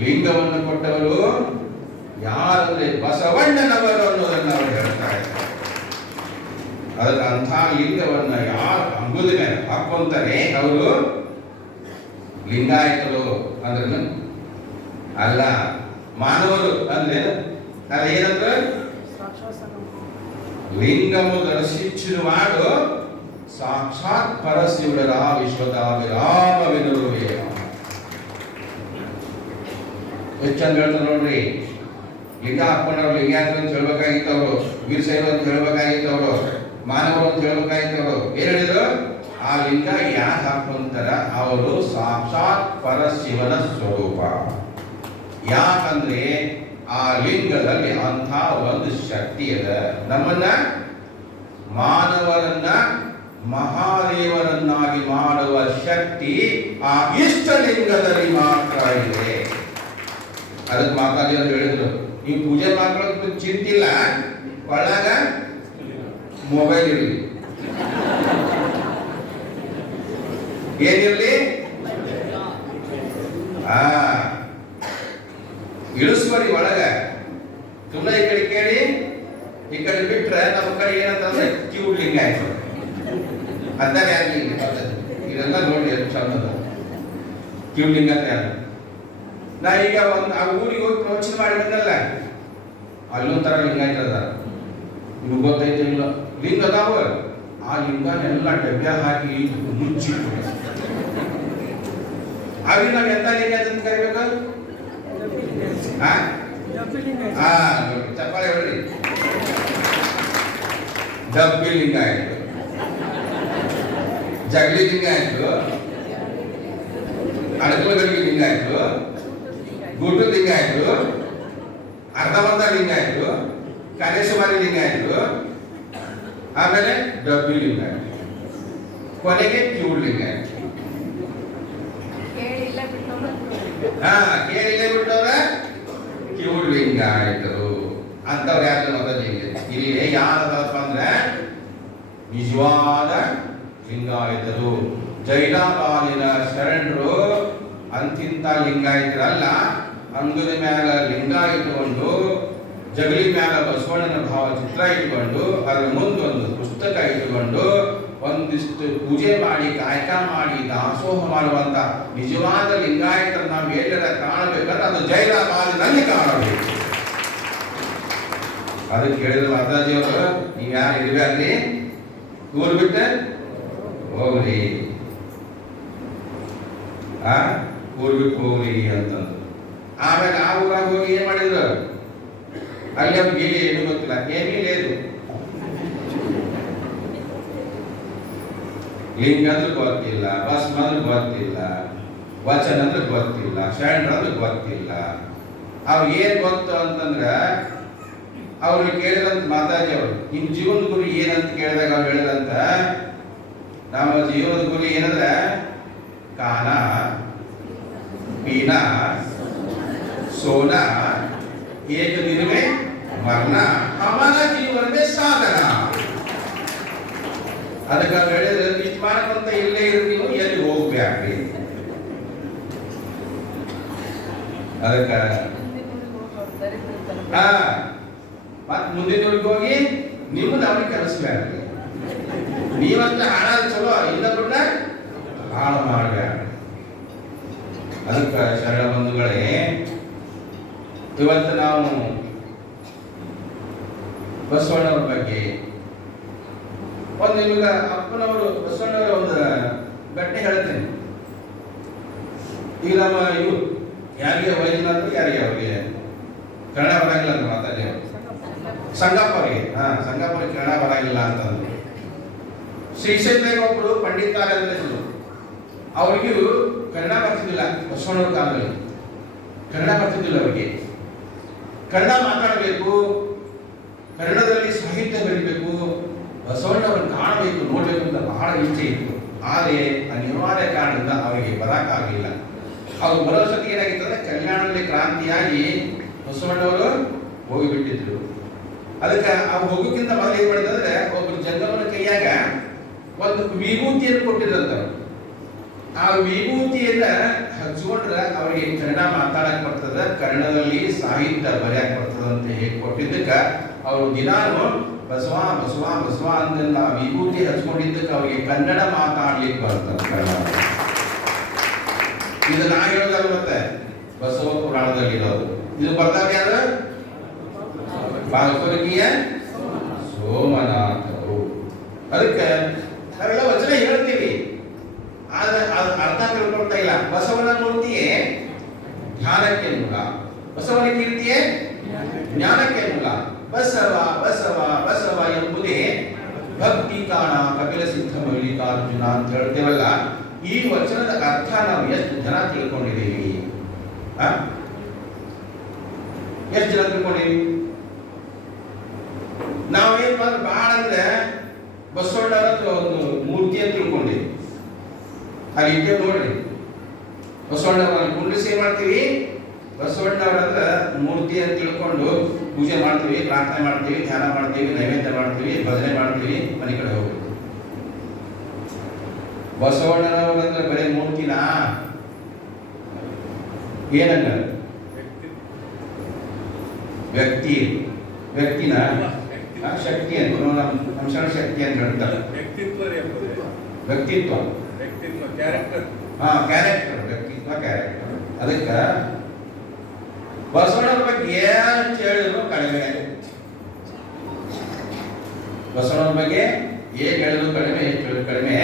ಲಿಂಗವನ್ನು ಕೊಟ್ಟವರು ಯಾರಂದ್ರೆ ಬಸವಣ್ಣನವರು ಅನ್ನೋದನ್ನು ಅವರು ಹೇಳ್ತಾ ಇದ್ದಾರೆ. ಅದಕ್ಕೆ ಅಂಥ ಲಿಂಗವನ್ನ ಯಾರು ಅಂಗುದ ಮೇಲೆ ಹಾಕೊಂತಾರೆ ಅವರು ಲಿಂಗಾಯತರು ಅಂದ್ರೆ ಅಲ್ಲ, ಮಾನವರು ಅಂದ್ರೆ ಅಲ್ಲ. ಏನಂದ್ರೆ ಲಿಂಗము దర్శించిన వాడు ಸಾಕ್ಷಾತ್ ಪರಶಿವುಡರ ವಿಶ್ವದ ವಿರಾಮ ವಿನುರುವೇವ. ಎಷ್ಟು ಚಂದ ಹೇಳ್ತಾರೆ ನೋಡ್ರಿ. ಲಿಂಗ ಹಾಕೊಂಡವ್ರು ಲಿಂಗಾಯತ ಅಂತ ಹೇಳ್ಬೇಕಾಗಿತ್ತವ್ರು, ವೀರಶೈವ ಅಂತ ಹೇಳ್ಬೇಕಾಗಿತ್ತವ್ರು, ಮಾನವರು ಅಂತ ಹೇಳ್ಬೇಕಾಗಿತ್ತವ್ರು. ಏನ್ ಹೇಳಿದ್ರು? ಆ ಲಿಂಗ ಯಾರು ಹಾಕೊಂತಾರ ಅವರು ಸಾಕ್ಷಾತ್ ಪರಶಿವನ ಸ್ವರೂಪ. ಯಾಕಂದ್ರೆ ಆ ಲಿಂಗದಲ್ಲಿ ಅಂಥ ಒಂದು ಶಕ್ತಿ ಇದೆ. ನಮ್ಮನ್ನ ಮಾನವರನ್ನ ಮಹಾದೇವರನ್ನಾಗಿ ಮಾಡುವ ಶಕ್ತಿ ಆ ಇಷ್ಟಲಿಂಗದಲ್ಲಿ ಮಾತ್ರ ಇದೆ. ಅದಕ್ಕೆ ಮಾತಾಡಿದ್ರು ಹೇಳಿದ್ರು, ನೀವು ಪೂಜೆ ಮಾಡ್ಕೊಳ್ಳೋದು ಚಿಂತಿಲ್ಲ, ಒಳಗ ಮೊಬೈಲ್ ಇರಲಿ. ಏನಿರಲಿ? ಇಳಿಸ್ಬರಿ ಒಳಗ. ಸುಮ್ಮನೆ ಈ ಕಡೆ ಕೇಳಿ ಈ ಕಡೆ ಬಿಟ್ರೆ ನಮ್ಮ ಕಡೆ ಏನಂತಂದ್ರೆ ಕ್ಯೂಡ್ ಲಿಂಗ ಆಯ್ತು ಅಂತಾರೆ. ಯಾರು ಇದೆಲ್ಲ ನೋಡಿ ಎಷ್ಟು ಚಂದ ಕ್ಯೂಡ್ ಲಿಂಗ ಅಂತ ಯಾರು. ನಾ ಈಗ ಒಂದು ಆ ಊರಿಗೆ ಹೋಗಿ ಪ್ರವಚನ ಮಾಡಿ ಬಂದಲ್ಲ, ಅಲ್ಲೊಂಥರ ಲಿಂಗ ಆಯ್ತದ. ನಿಮ್ಗೆ ಗೊತ್ತೈತೆ ಇಲ್ಲ? ಲಿಂಗ ಅದಾವ. ಆ ಲಿಂಗನೆಲ್ಲ ಡಬ್ಬೆ ಹಾಕಿ ಮುಚ್ಚಿ ಆಗ ನಾವು ಎಂತ ಲಿಂಗ ಅಂತ ಕರಿಬೇಕು? ಚಪ್ಪಾಳೆ ಹೊಡ್ರಿ. ಡಬ್ಬಿ ಲಿಂಗ ಆಯ್ತು, ಜಗಲಿ ಲಿಂಗ ಆಯ್ತು, ಅಡಕಲಗರಿಗೆ ಲಿಂಗ ಆಯ್ತು, ಗೂಟು ಲಿಂಗ ಆಯ್ತು, ಅರ್ಧಮರ್ಧ ಲಿಂಗ ಆಯ್ತು, ಕನೇಶಮಾರಿ ಲಿಂಗ ಆಯ್ತು, ಆಮೇಲೆ ಡಬ್ಬಿ ಲಿಂಗ ಆಯ್ತು, ಕೊನೆಗೆ ಕ್ಯೂಡ್ ಲಿಂಗ ಆಯ್ತು. ಕೇಳಿಲ್ಲೇ ಬಿಟ್ಟವ್ರ ಕ್ಯೂಡ್ ಲಿಂಗ ಆಯ್ತು. ಅಂತವ್ರು ಯಾರು ಮೊದಲಿಗೆ ಇಲ್ಲಿ ಯಾರದಪ್ಪ ಅಂದ್ರೆ ನಿಜವಾದ ಲಿಂಗಾಯತರು. ಜೈನಾಬಾದಿನ ಶರಣರು ಅಂತಿಂತ ಲಿಂಗಾಯತರಲ್ಲ. ಅಂಗದ ಮ್ಯಾಲ ಲಿಂಗ ಇಟ್ಟುಕೊಂಡು, ಜಗಲಿ ಮ್ಯಾಲ ಬಸವಣ್ಣನ ಭಾವ ಚಿತ್ರ ಇಟ್ಟುಕೊಂಡು, ಅದರ ಮುಂದೊಂದು ಪುಸ್ತಕ ಇಟ್ಟುಕೊಂಡು, ಒಂದಿಷ್ಟು ಪೂಜೆ ಮಾಡಿ ಕಾಯಕ ಮಾಡಿ ದಾಸೋಹ ಮಾಡುವಂತ ನಿಜವಾದ ಲಿಂಗಾಯತರು ನಾವು ಎಲ್ಲರ ಕಾಣಬೇಕಂದ್ರೆ ಅದು ಜೈರಾಬಾದಿನಲ್ಲಿ ಕಾಣಬೇಕು. ಅದಕ್ಕೆ ಹೇಳಿದ್ರು ಮಾತಾಜಿಯವರು, ನೀವು ಯಾರು ಇರ್ಬ್ಯಾರ್ರಿ, ಊರು ಬಿಟ್ಟೆ ಹೋಗ್ರಿ, ಊರು ಬಿಟ್ಟು ಹೋಗ್ರಿ ಅಂತಂದ್ರು. ಆಮೇಲೆ ಆ ಊರಾಗ ಹೋಗಿ ಏನ್ ಮಾಡಿದ್ರು, ಅಲ್ಲಿ ಅವ್ರಿಗೆ ಏನು ಗೊತ್ತಿಲ್ಲ, ಏಮీ లేదు, ಲಿಂಗ ಅಂದ್ರೆ ಗೊತ್ತಿಲ್ಲ, ಭಸ್ಮ ಅಂದ್ರೆ ಗೊತ್ತಿಲ್ಲ, ವಚನ ಅಂದ್ರೆ ಗೊತ್ತಿಲ್ಲ, ಶರಣ ಅಂದ್ರೆ ಗೊತ್ತಿಲ್ಲ. ಅವ್ ಏನ್ ಗೊತ್ತು ಅಂತಂದ್ರ ಅವ್ರಿಗೆ ಕೇಳಿದಂತ ಮಾತಾಜಿ ಅವರು, ನಿಮ್ ಜೀವನದ ಗುರಿ ಏನಂತ ಕೇಳಿದಾಗ ಅವ್ರು ಹೇಳಿದಂತ, ನಮ್ಮ ಜೀವನದ ಗುರಿ ಏನಂದ್ರ ಕಾನ ಪೀನಾ सोना एक दिन में मरना हमारा जीवन में साधना. ಅದಕ್ಕೆ ಹೇಳಿದ್ರೆ ಇಷ್ಟು ಮಾಡಕ್ಕಂತ ಇಲ್ಲೇ ಇರ್ತೀವಿ, ಎಲ್ಲಿ ಹೋಗ್ಬೇಕ್ರಿ. ಅದಕ್ಕೆ ಮತ್ ಮುಂದಿನ ಹೋಗಿ ನಿಮ್ಮನ್ನ ಅವ್ರಿಗೆ ಕಲಿಸ್ಬೇಕ್ರಿ. ನೀವಂತ ಹಣ ಚಲೋ ಇಲ್ಲ ಬಿಟ್ಟ ಹಾಳು ಮಾಡ್ಬೇಕ್ರಿ. ಅದಕ್ಕೆ ಶರಣ ಬಂಧುಗಳೇ, ಇವತ್ತು ನಾವು ಬಸವಣ್ಣವ್ರ ಬಗ್ಗೆ ಒಂದು ನಿಮಗೆ ಅಪ್ಪನವರು ಬಸವಣ್ಣವರ ಒಂದು ಘಟನೆ ಹೇಳ್ತೇನೆ. ಈಗ ನಮ್ಮ ಇವು ಯಾರಿಗೆ ವೈದ್ಯನಾಥ್ ಯಾರಿಗೆ ಅವ್ರಿಗೆ ಕನ್ನಡ ಬರಂಗಿಲ್ಲ ಅಂತ ಮಾತಾಡಿ ಸಂಗಪ್ಪ ಅವರಿಗೆ ಸಂಗಪ್ಪ ಅವ್ರಿಗೆ ಕನ್ನಡ ಬರಂಗಿಲ್ಲ ಅಂತಂದ್ರು. ಶ್ರೀಶೈಲ್ಯಾಗ ಒಬ್ಬರು ಪಂಡಿತಾರಿದ್ರು, ಅವ್ರಿಗೂ ಕನ್ನಡ ಬರ್ತಿದ್ದಿಲ್ಲ. ಬಸವಣ್ಣವ್ರ ಕಾಲದಲ್ಲಿ ಕನ್ನಡ ಬರ್ತಿದ್ದಿಲ್ಲ ಅವರಿಗೆ. ಕನ್ನಡ ಮಾತಾಡಬೇಕು, ಕನ್ನಡದಲ್ಲಿ ಸಾಹಿತ್ಯ ಬರೀಬೇಕು, ಬಸವಣ್ಣವ್ರನ್ನ ಕಾಣಬೇಕು, ನೋಡಬೇಕು ಅಂತ ಬಹಳ ಇಚ್ಛೆ ಇತ್ತು. ಆದರೆ ಅನಿವಾರ್ಯ ಕಾರಣದಿಂದ ಅವರಿಗೆ ಬರಕ್ಕಾಗಲಿಲ್ಲ. ಅವ್ರು ಬರೋ ಸತಿ ಏನಾಗಿತ್ತಂದ್ರೆ ಕಲ್ಯಾಣದಲ್ಲಿ ಕ್ರಾಂತಿಯಾಗಿ ಬಸವಣ್ಣವರು ಹೋಗಿಬಿಟ್ಟಿದ್ರು. ಅದಕ್ಕೆ ಅವ್ರು ಹೋಗೋಕ್ಕಿಂತ ಮೊದಲು ಏನ್ ಮಾಡಿದ್ರೆ ಒಬ್ಬರು ಜಂಗಮನ ಕೈಯಾಗ ಒಂದು ವಿಭೂತಿಯನ್ನು ಕೊಟ್ಟಿದ್ರಂತ. ಆ ವಿಭೂತಿಯನ್ನ ಹಚ್ಕೊಂಡ್ರೆ ಅವರಿಗೆ ಕನ್ನಡ ಮಾತಾಡಕ್ ಬರ್ತದ, ಕನ್ನಡದಲ್ಲಿ ಸಾಹಿತ್ಯ ಬರೆಯಕ್ ಬರ್ತದ ಅಂತ ಹೇಳಿ ಕೊಟ್ಟಿದ್ದಕ್ಕ ಅವರು ದಿನಾನು ಬಸವ ಬಸವ ಬಸವ ಅಂದೆಲ್ಲ ವಿಭೂತಿ ಹಚ್ಕೊಂಡಿದ್ದಕ್ಕೆ ಅವರಿಗೆ ಕನ್ನಡ ಮಾತಾಡ್ಲಿಕ್ಕೆ ಬರ್ತದೆ. ಕನ್ನಡ ಇದು ನಾ ಹೇಳೋದಲ್ಲ, ಮತ್ತೆ ಬಸವ ಪುರಾಣದಲ್ಲಿ ಇರೋದು. ಇದು ಬರ್ದವ್ರು ಯಾರು? ಬಾಲ್ಕರ್ಗಿಯ ಸೋಮನಾಥರು. ಅದಕ್ಕೆ ನಾವೆಲ್ಲ ವಚನ ಹೇಳ್ತೀವಿ, ಆದ್ರೆ ಅದು ಅರ್ಥ ತಿಳ್ಕೊಳ್ತಾ ಇಲ್ಲ. ಬಸವನ ಮೂರ್ತಿಯೇ ಧ್ಯಾನಕ್ಕೆ ಮೂಲ, ಬಸವನ ಕೀರ್ತಿಯೇ ಜ್ಞಾನಕ್ಕೆ ಮೂಲ. ಬಸವ ಬಸವ ಬಸವ ಎಂಬುದೇ ಭಕ್ತಿ ಕಾಣ ಕಪಿಲ ಸಿದ್ಧ ಮಲ್ಲಿಕಾರ್ಜುನ ಅಂತ ಹೇಳ್ತೇವಲ್ಲ, ಈ ವಚನದ ಅರ್ಥ ನಾವು ಎಷ್ಟು ಜನ ತಿಳ್ಕೊಂಡಿದ್ದೀವಿ? ಎಷ್ಟು ಜನ ತಿಳ್ಕೊಂಡಿದ್ದೀವಿ? ನಾವೇನ್ ಮಾಡಿದ್ರೆ ಬಹಳ ಅಂದ್ರೆ ಬಸವಣ್ಣವರ ಒಂದು ಮೂರ್ತಿ ಅಂತ ತಿಳ್ಕೊಂಡಿವಿ. ಅಲ್ಲಿ ಇಟ್ಟೆ ನೋಡ್ರಿ, ಬಸವಣ್ಣವರ ಕುಂಡ್ರಿಸಿ ಏನ್ ಮಾಡ್ತೀವಿ? ಬಸವಣ್ಣವರ ಮೂರ್ತಿ ಅಂತ ತಿಳ್ಕೊಂಡು ಪೂಜೆ ಮಾಡ್ತೀವಿ, ಪ್ರಾರ್ಥನೆ ಮಾಡ್ತೀವಿ, ಧ್ಯಾನ ಮಾಡ್ತೀವಿ, ನೈವೇದ್ಯ ಮಾಡ್ತೀವಿ, ಭಜನೆ ಮಾಡ್ತೀವಿ, ಮನೆ ಕಡೆ ಹೋಗ್ತೀವಿ. ಬಸವಣ್ಣನವರಂದ್ರೆ ಬರೀ ಮೂರ್ತಿನಾ? ಏನಂಗ ವ್ಯಕ್ತಿ, ವ್ಯಕ್ತಿನ ಶಕ್ತಿ ಅಂತ ನಮ್ಮ ಶಕ್ತಿ ಅಂತ ಹೇಳ್ತಾರೆ. ವ್ಯಕ್ತಿತ್ವ ಕ್ಯಾರೆಕ್ಟರ್, ವ್ಯಕ್ತಿತ್ವ ಕ್ಯಾರೆಕ್ಟರ್. ಅದಕ್ಕೆ ಬಸವಣ್ಣನ ಬಗ್ಗೆ ಏನು ಹೇಳಿದ್ರು ಕಡಿಮೆ. ಬಸವಣ್ಣನ ಬಗ್ಗೆ ಏನ್ ಹೇಳಿದ್ರು ಕಡಿಮೆ, ಎಷ್ಟು ಹೇಳಿದ್ರು ಕಡಿಮೆ.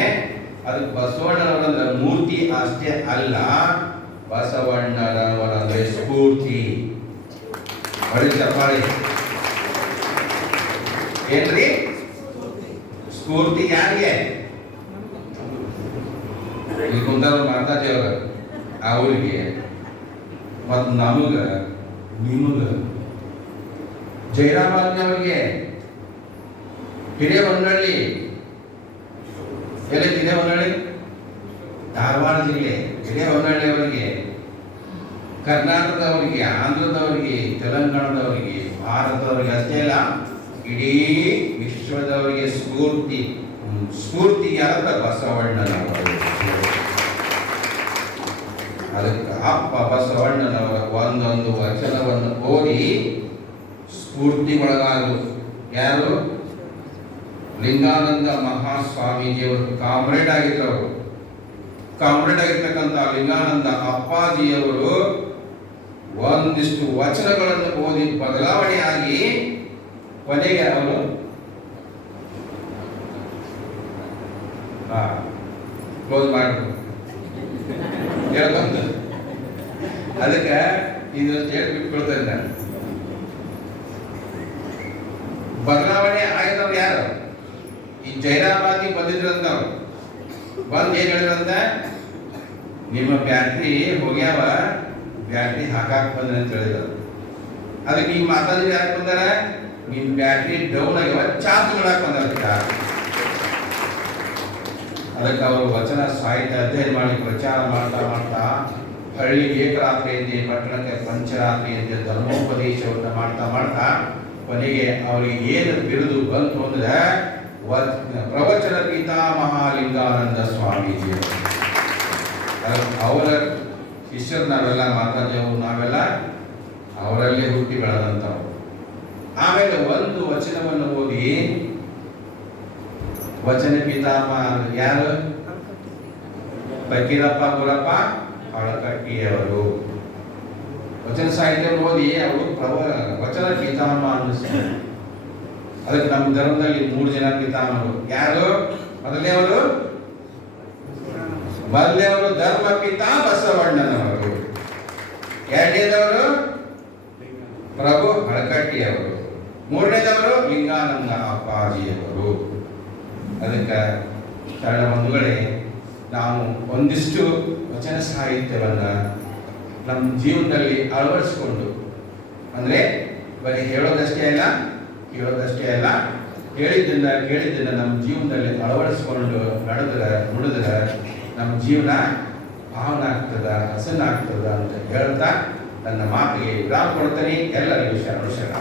ಅದಕ್ಕೆ ಬಸವಣ್ಣನವರ ಮೂರ್ತಿ ಅಷ್ಟೇ ಅಲ್ಲ, ಬಸವಣ್ಣನವರ ಸ್ಫೂರ್ತಿ. ಹೊಳಿ ಚಪ್ಪಾಳಿ. ಏನ್ರಿ ಸ್ಫೂರ್ತಿ? ಯಾರಿಗೆ? ಇಲ್ಲಿ ಕುಂತಾರ ಮಾತಾಜಿ ಅವರ, ಅವ್ರಿಗೆ ಮತ್ತು ನಮಗ ನಿಮಗ ಜೈರಾಬಾದ್ನವರಿಗೆ, ಹಿರೇಹೊನ್ನಳ್ಳಿ ಎಲ್ಲಿ? ಹಿರೇಹೊನ್ನಳ್ಳಿ ಧಾರವಾಡ ಜಿಲ್ಲೆ. ಹಿರೇಹೊನ್ನಳ್ಳಿ ಅವರಿಗೆ, ಕರ್ನಾಟಕದವರಿಗೆ, ಆಂಧ್ರದವರಿಗೆ, ತೆಲಂಗಾಣದವರಿಗೆ, ಭಾರತದವರಿಗೆ ಅಷ್ಟೇ ಅಲ್ಲ, ಇಡೀ ವಿಶ್ವದವರಿಗೆ ಸ್ಫೂರ್ತಿ ಯಾರ? ಬಸವಣ್ಣನವರು. ಅದಕ್ಕೆ ಅಪ್ಪ ಬಸವಣ್ಣನವರ ಒಂದೊಂದು ವಚನವನ್ನು ಓದಿ ಸ್ಫೂರ್ತಿ ಒಳಗಾದರು. ಯಾರು? ಲಿಂಗಾನಂದ ಮಹಾಸ್ವಾಮೀಜಿಯವರು ಕಾಮ್ರೇಡ್ ಆಗಿದ್ರು. ಅವರು ಕಾಮ್ರೇಡ್ ಆಗಿರ್ತಕ್ಕಂಥ ಲಿಂಗಾನಂದ ಅಪ್ಪಾಜಿಯವರು ಒಂದಿಷ್ಟು ವಚನಗಳನ್ನು ಓದಿ ಬದಲಾವಣೆ ಆಗಿ ಕೊನೆಗೆ ಅವರು ಕ್ಲೋಸ್ ಮಾಡಿದ್ರು. ಹೇಳ್ಬಂತ ಅದಕ್ಕೆ ಇದು ಹೇಳಿ ಬಿಟ್ಕೊಳ್ತೇನೆ ನಾನು. ಬದಲಾವಣೆ ಆಗಿದವ್ರು ಯಾರು? ಈ ಜೈರಾಬಾದಿಗೆ ಬಂದಿದ್ರಂತ. ಅವ್ರು ಬಂದು ಏನ್ ಹೇಳಿದ್ರಂತ, ನಿಮ್ಮ ಬ್ಯಾಟ್ರಿ ಹೋಗ್ಯಾವ, ಬ್ಯಾಟ್ರಿ ಹಾಕಾಕ್ ಬಂದ್ರೆ ಅಂತ ಹೇಳಿದ್ರು. ಅದಕ್ಕೆ ಈ ಮಾತಾಡಿದ್ರೆ ಯಾಕೆ ಬಂದಾರ? ನಿಮ್ ಬ್ಯಾಟ್ರಿ ಡೌನ್ ಆಗ್ಯಾವ, ಚಾರ್ಜ್ ಮಾಡಕ್ ಬಂದಾರ. ಅದಕ್ಕೆ ಅವರು ವಚನ ಸಾಹಿತ್ಯ ಅಧ್ಯಯನ ಮಾಡಿ ಪ್ರಚಾರ ಮಾಡ್ತಾ ಮಾಡ್ತಾ ಹಳ್ಳಿ ಏಕರಾತ್ರಿಯಂತೆ, ಪಟ್ಟಣಕ್ಕೆ ಪಂಚರಾತ್ರಿಯಂತೆ ಧರ್ಮೋಪದೇಶವನ್ನು ಮಾಡ್ತಾ ಮಾಡ್ತಾ ಕೊನೆಗೆ ಅವರಿಗೆ ಏನು ಬಿರುದು ಬಂತು ಅಂದ್ರೆ ಪ್ರವಚನ ಪಿತಾಮಹ ಲಿಂಗಾನಂದ ಸ್ವಾಮೀಜಿ. ಅವರ ಶಿಷ್ಯರು ನಾವೆಲ್ಲ ಮಾತಾಡ್ತೇವೆ, ನಾವೆಲ್ಲ ಅವರಲ್ಲೇ ಹುಟ್ಟಿ ಬೆಳೆದಂಥವು. ಆಮೇಲೆ ಒಂದು ವಚನವನ್ನು ಓದಿ, ವಚನ ಪಿತಾಮಹ ಯಾರು? ಫಕೀರಪ್ಪ ಗುರಪ್ಪ ಹಳಕಟ್ಟಿಯವರು. ವಚನ ಸಾಹಿತ್ಯ ಓದಿ ಅವರು ವಚನ ಪಿತಾಮಹ ಅನ್ನಿಸ್ತಾರೆ. ಅದಕ್ಕೆ ನಮ್ಮ ಧರ್ಮದಲ್ಲಿ 3 ಜನ ಪಿತಾಮಹರು. ಯಾರು? ಮೊದಲನೇವರು ಧರ್ಮ ಪಿತಾ ಬಸವಣ್ಣನವರು. ಎರಡನೇದವರು ಪ್ರಭು ಹಳಕಟ್ಟಿಯವರು. ಮೂರನೇದವರು ಲಿಂಗಾನಂದ ಅಪ್ಪಾಜಿಯವರು. ಅದಕ್ಕೆ ಶರಣ ಬಂಧುಗಳೇ, ನಾವು ಒಂದಿಷ್ಟು ವಚನ ಸಾಹಿತ್ಯವನ್ನು ನಮ್ಮ ಜೀವನದಲ್ಲಿ ಅಳವಡಿಸಿಕೊಂಡು, ಅಂದರೆ ಬರೀ ಹೇಳೋದಷ್ಟೇ ಅಲ್ಲ, ಕೇಳಿದ್ದನ್ನ ನಮ್ಮ ಜೀವನದಲ್ಲಿ ಅಳವಡಿಸ್ಕೊಂಡು ನುಡಿದ್ರೆ ನಮ್ಮ ಜೀವನ ಪಾವನ ಆಗ್ತದ, ಹಸನಾಗ್ತದ ಅಂತ ಹೇಳ್ತಾ ನನ್ನ ಮಾತಿಗೆ ವಿರಾಮ ಕೊಡ್ತೀನಿ. ಎಲ್ಲರಿಗೂ ಶರಣ.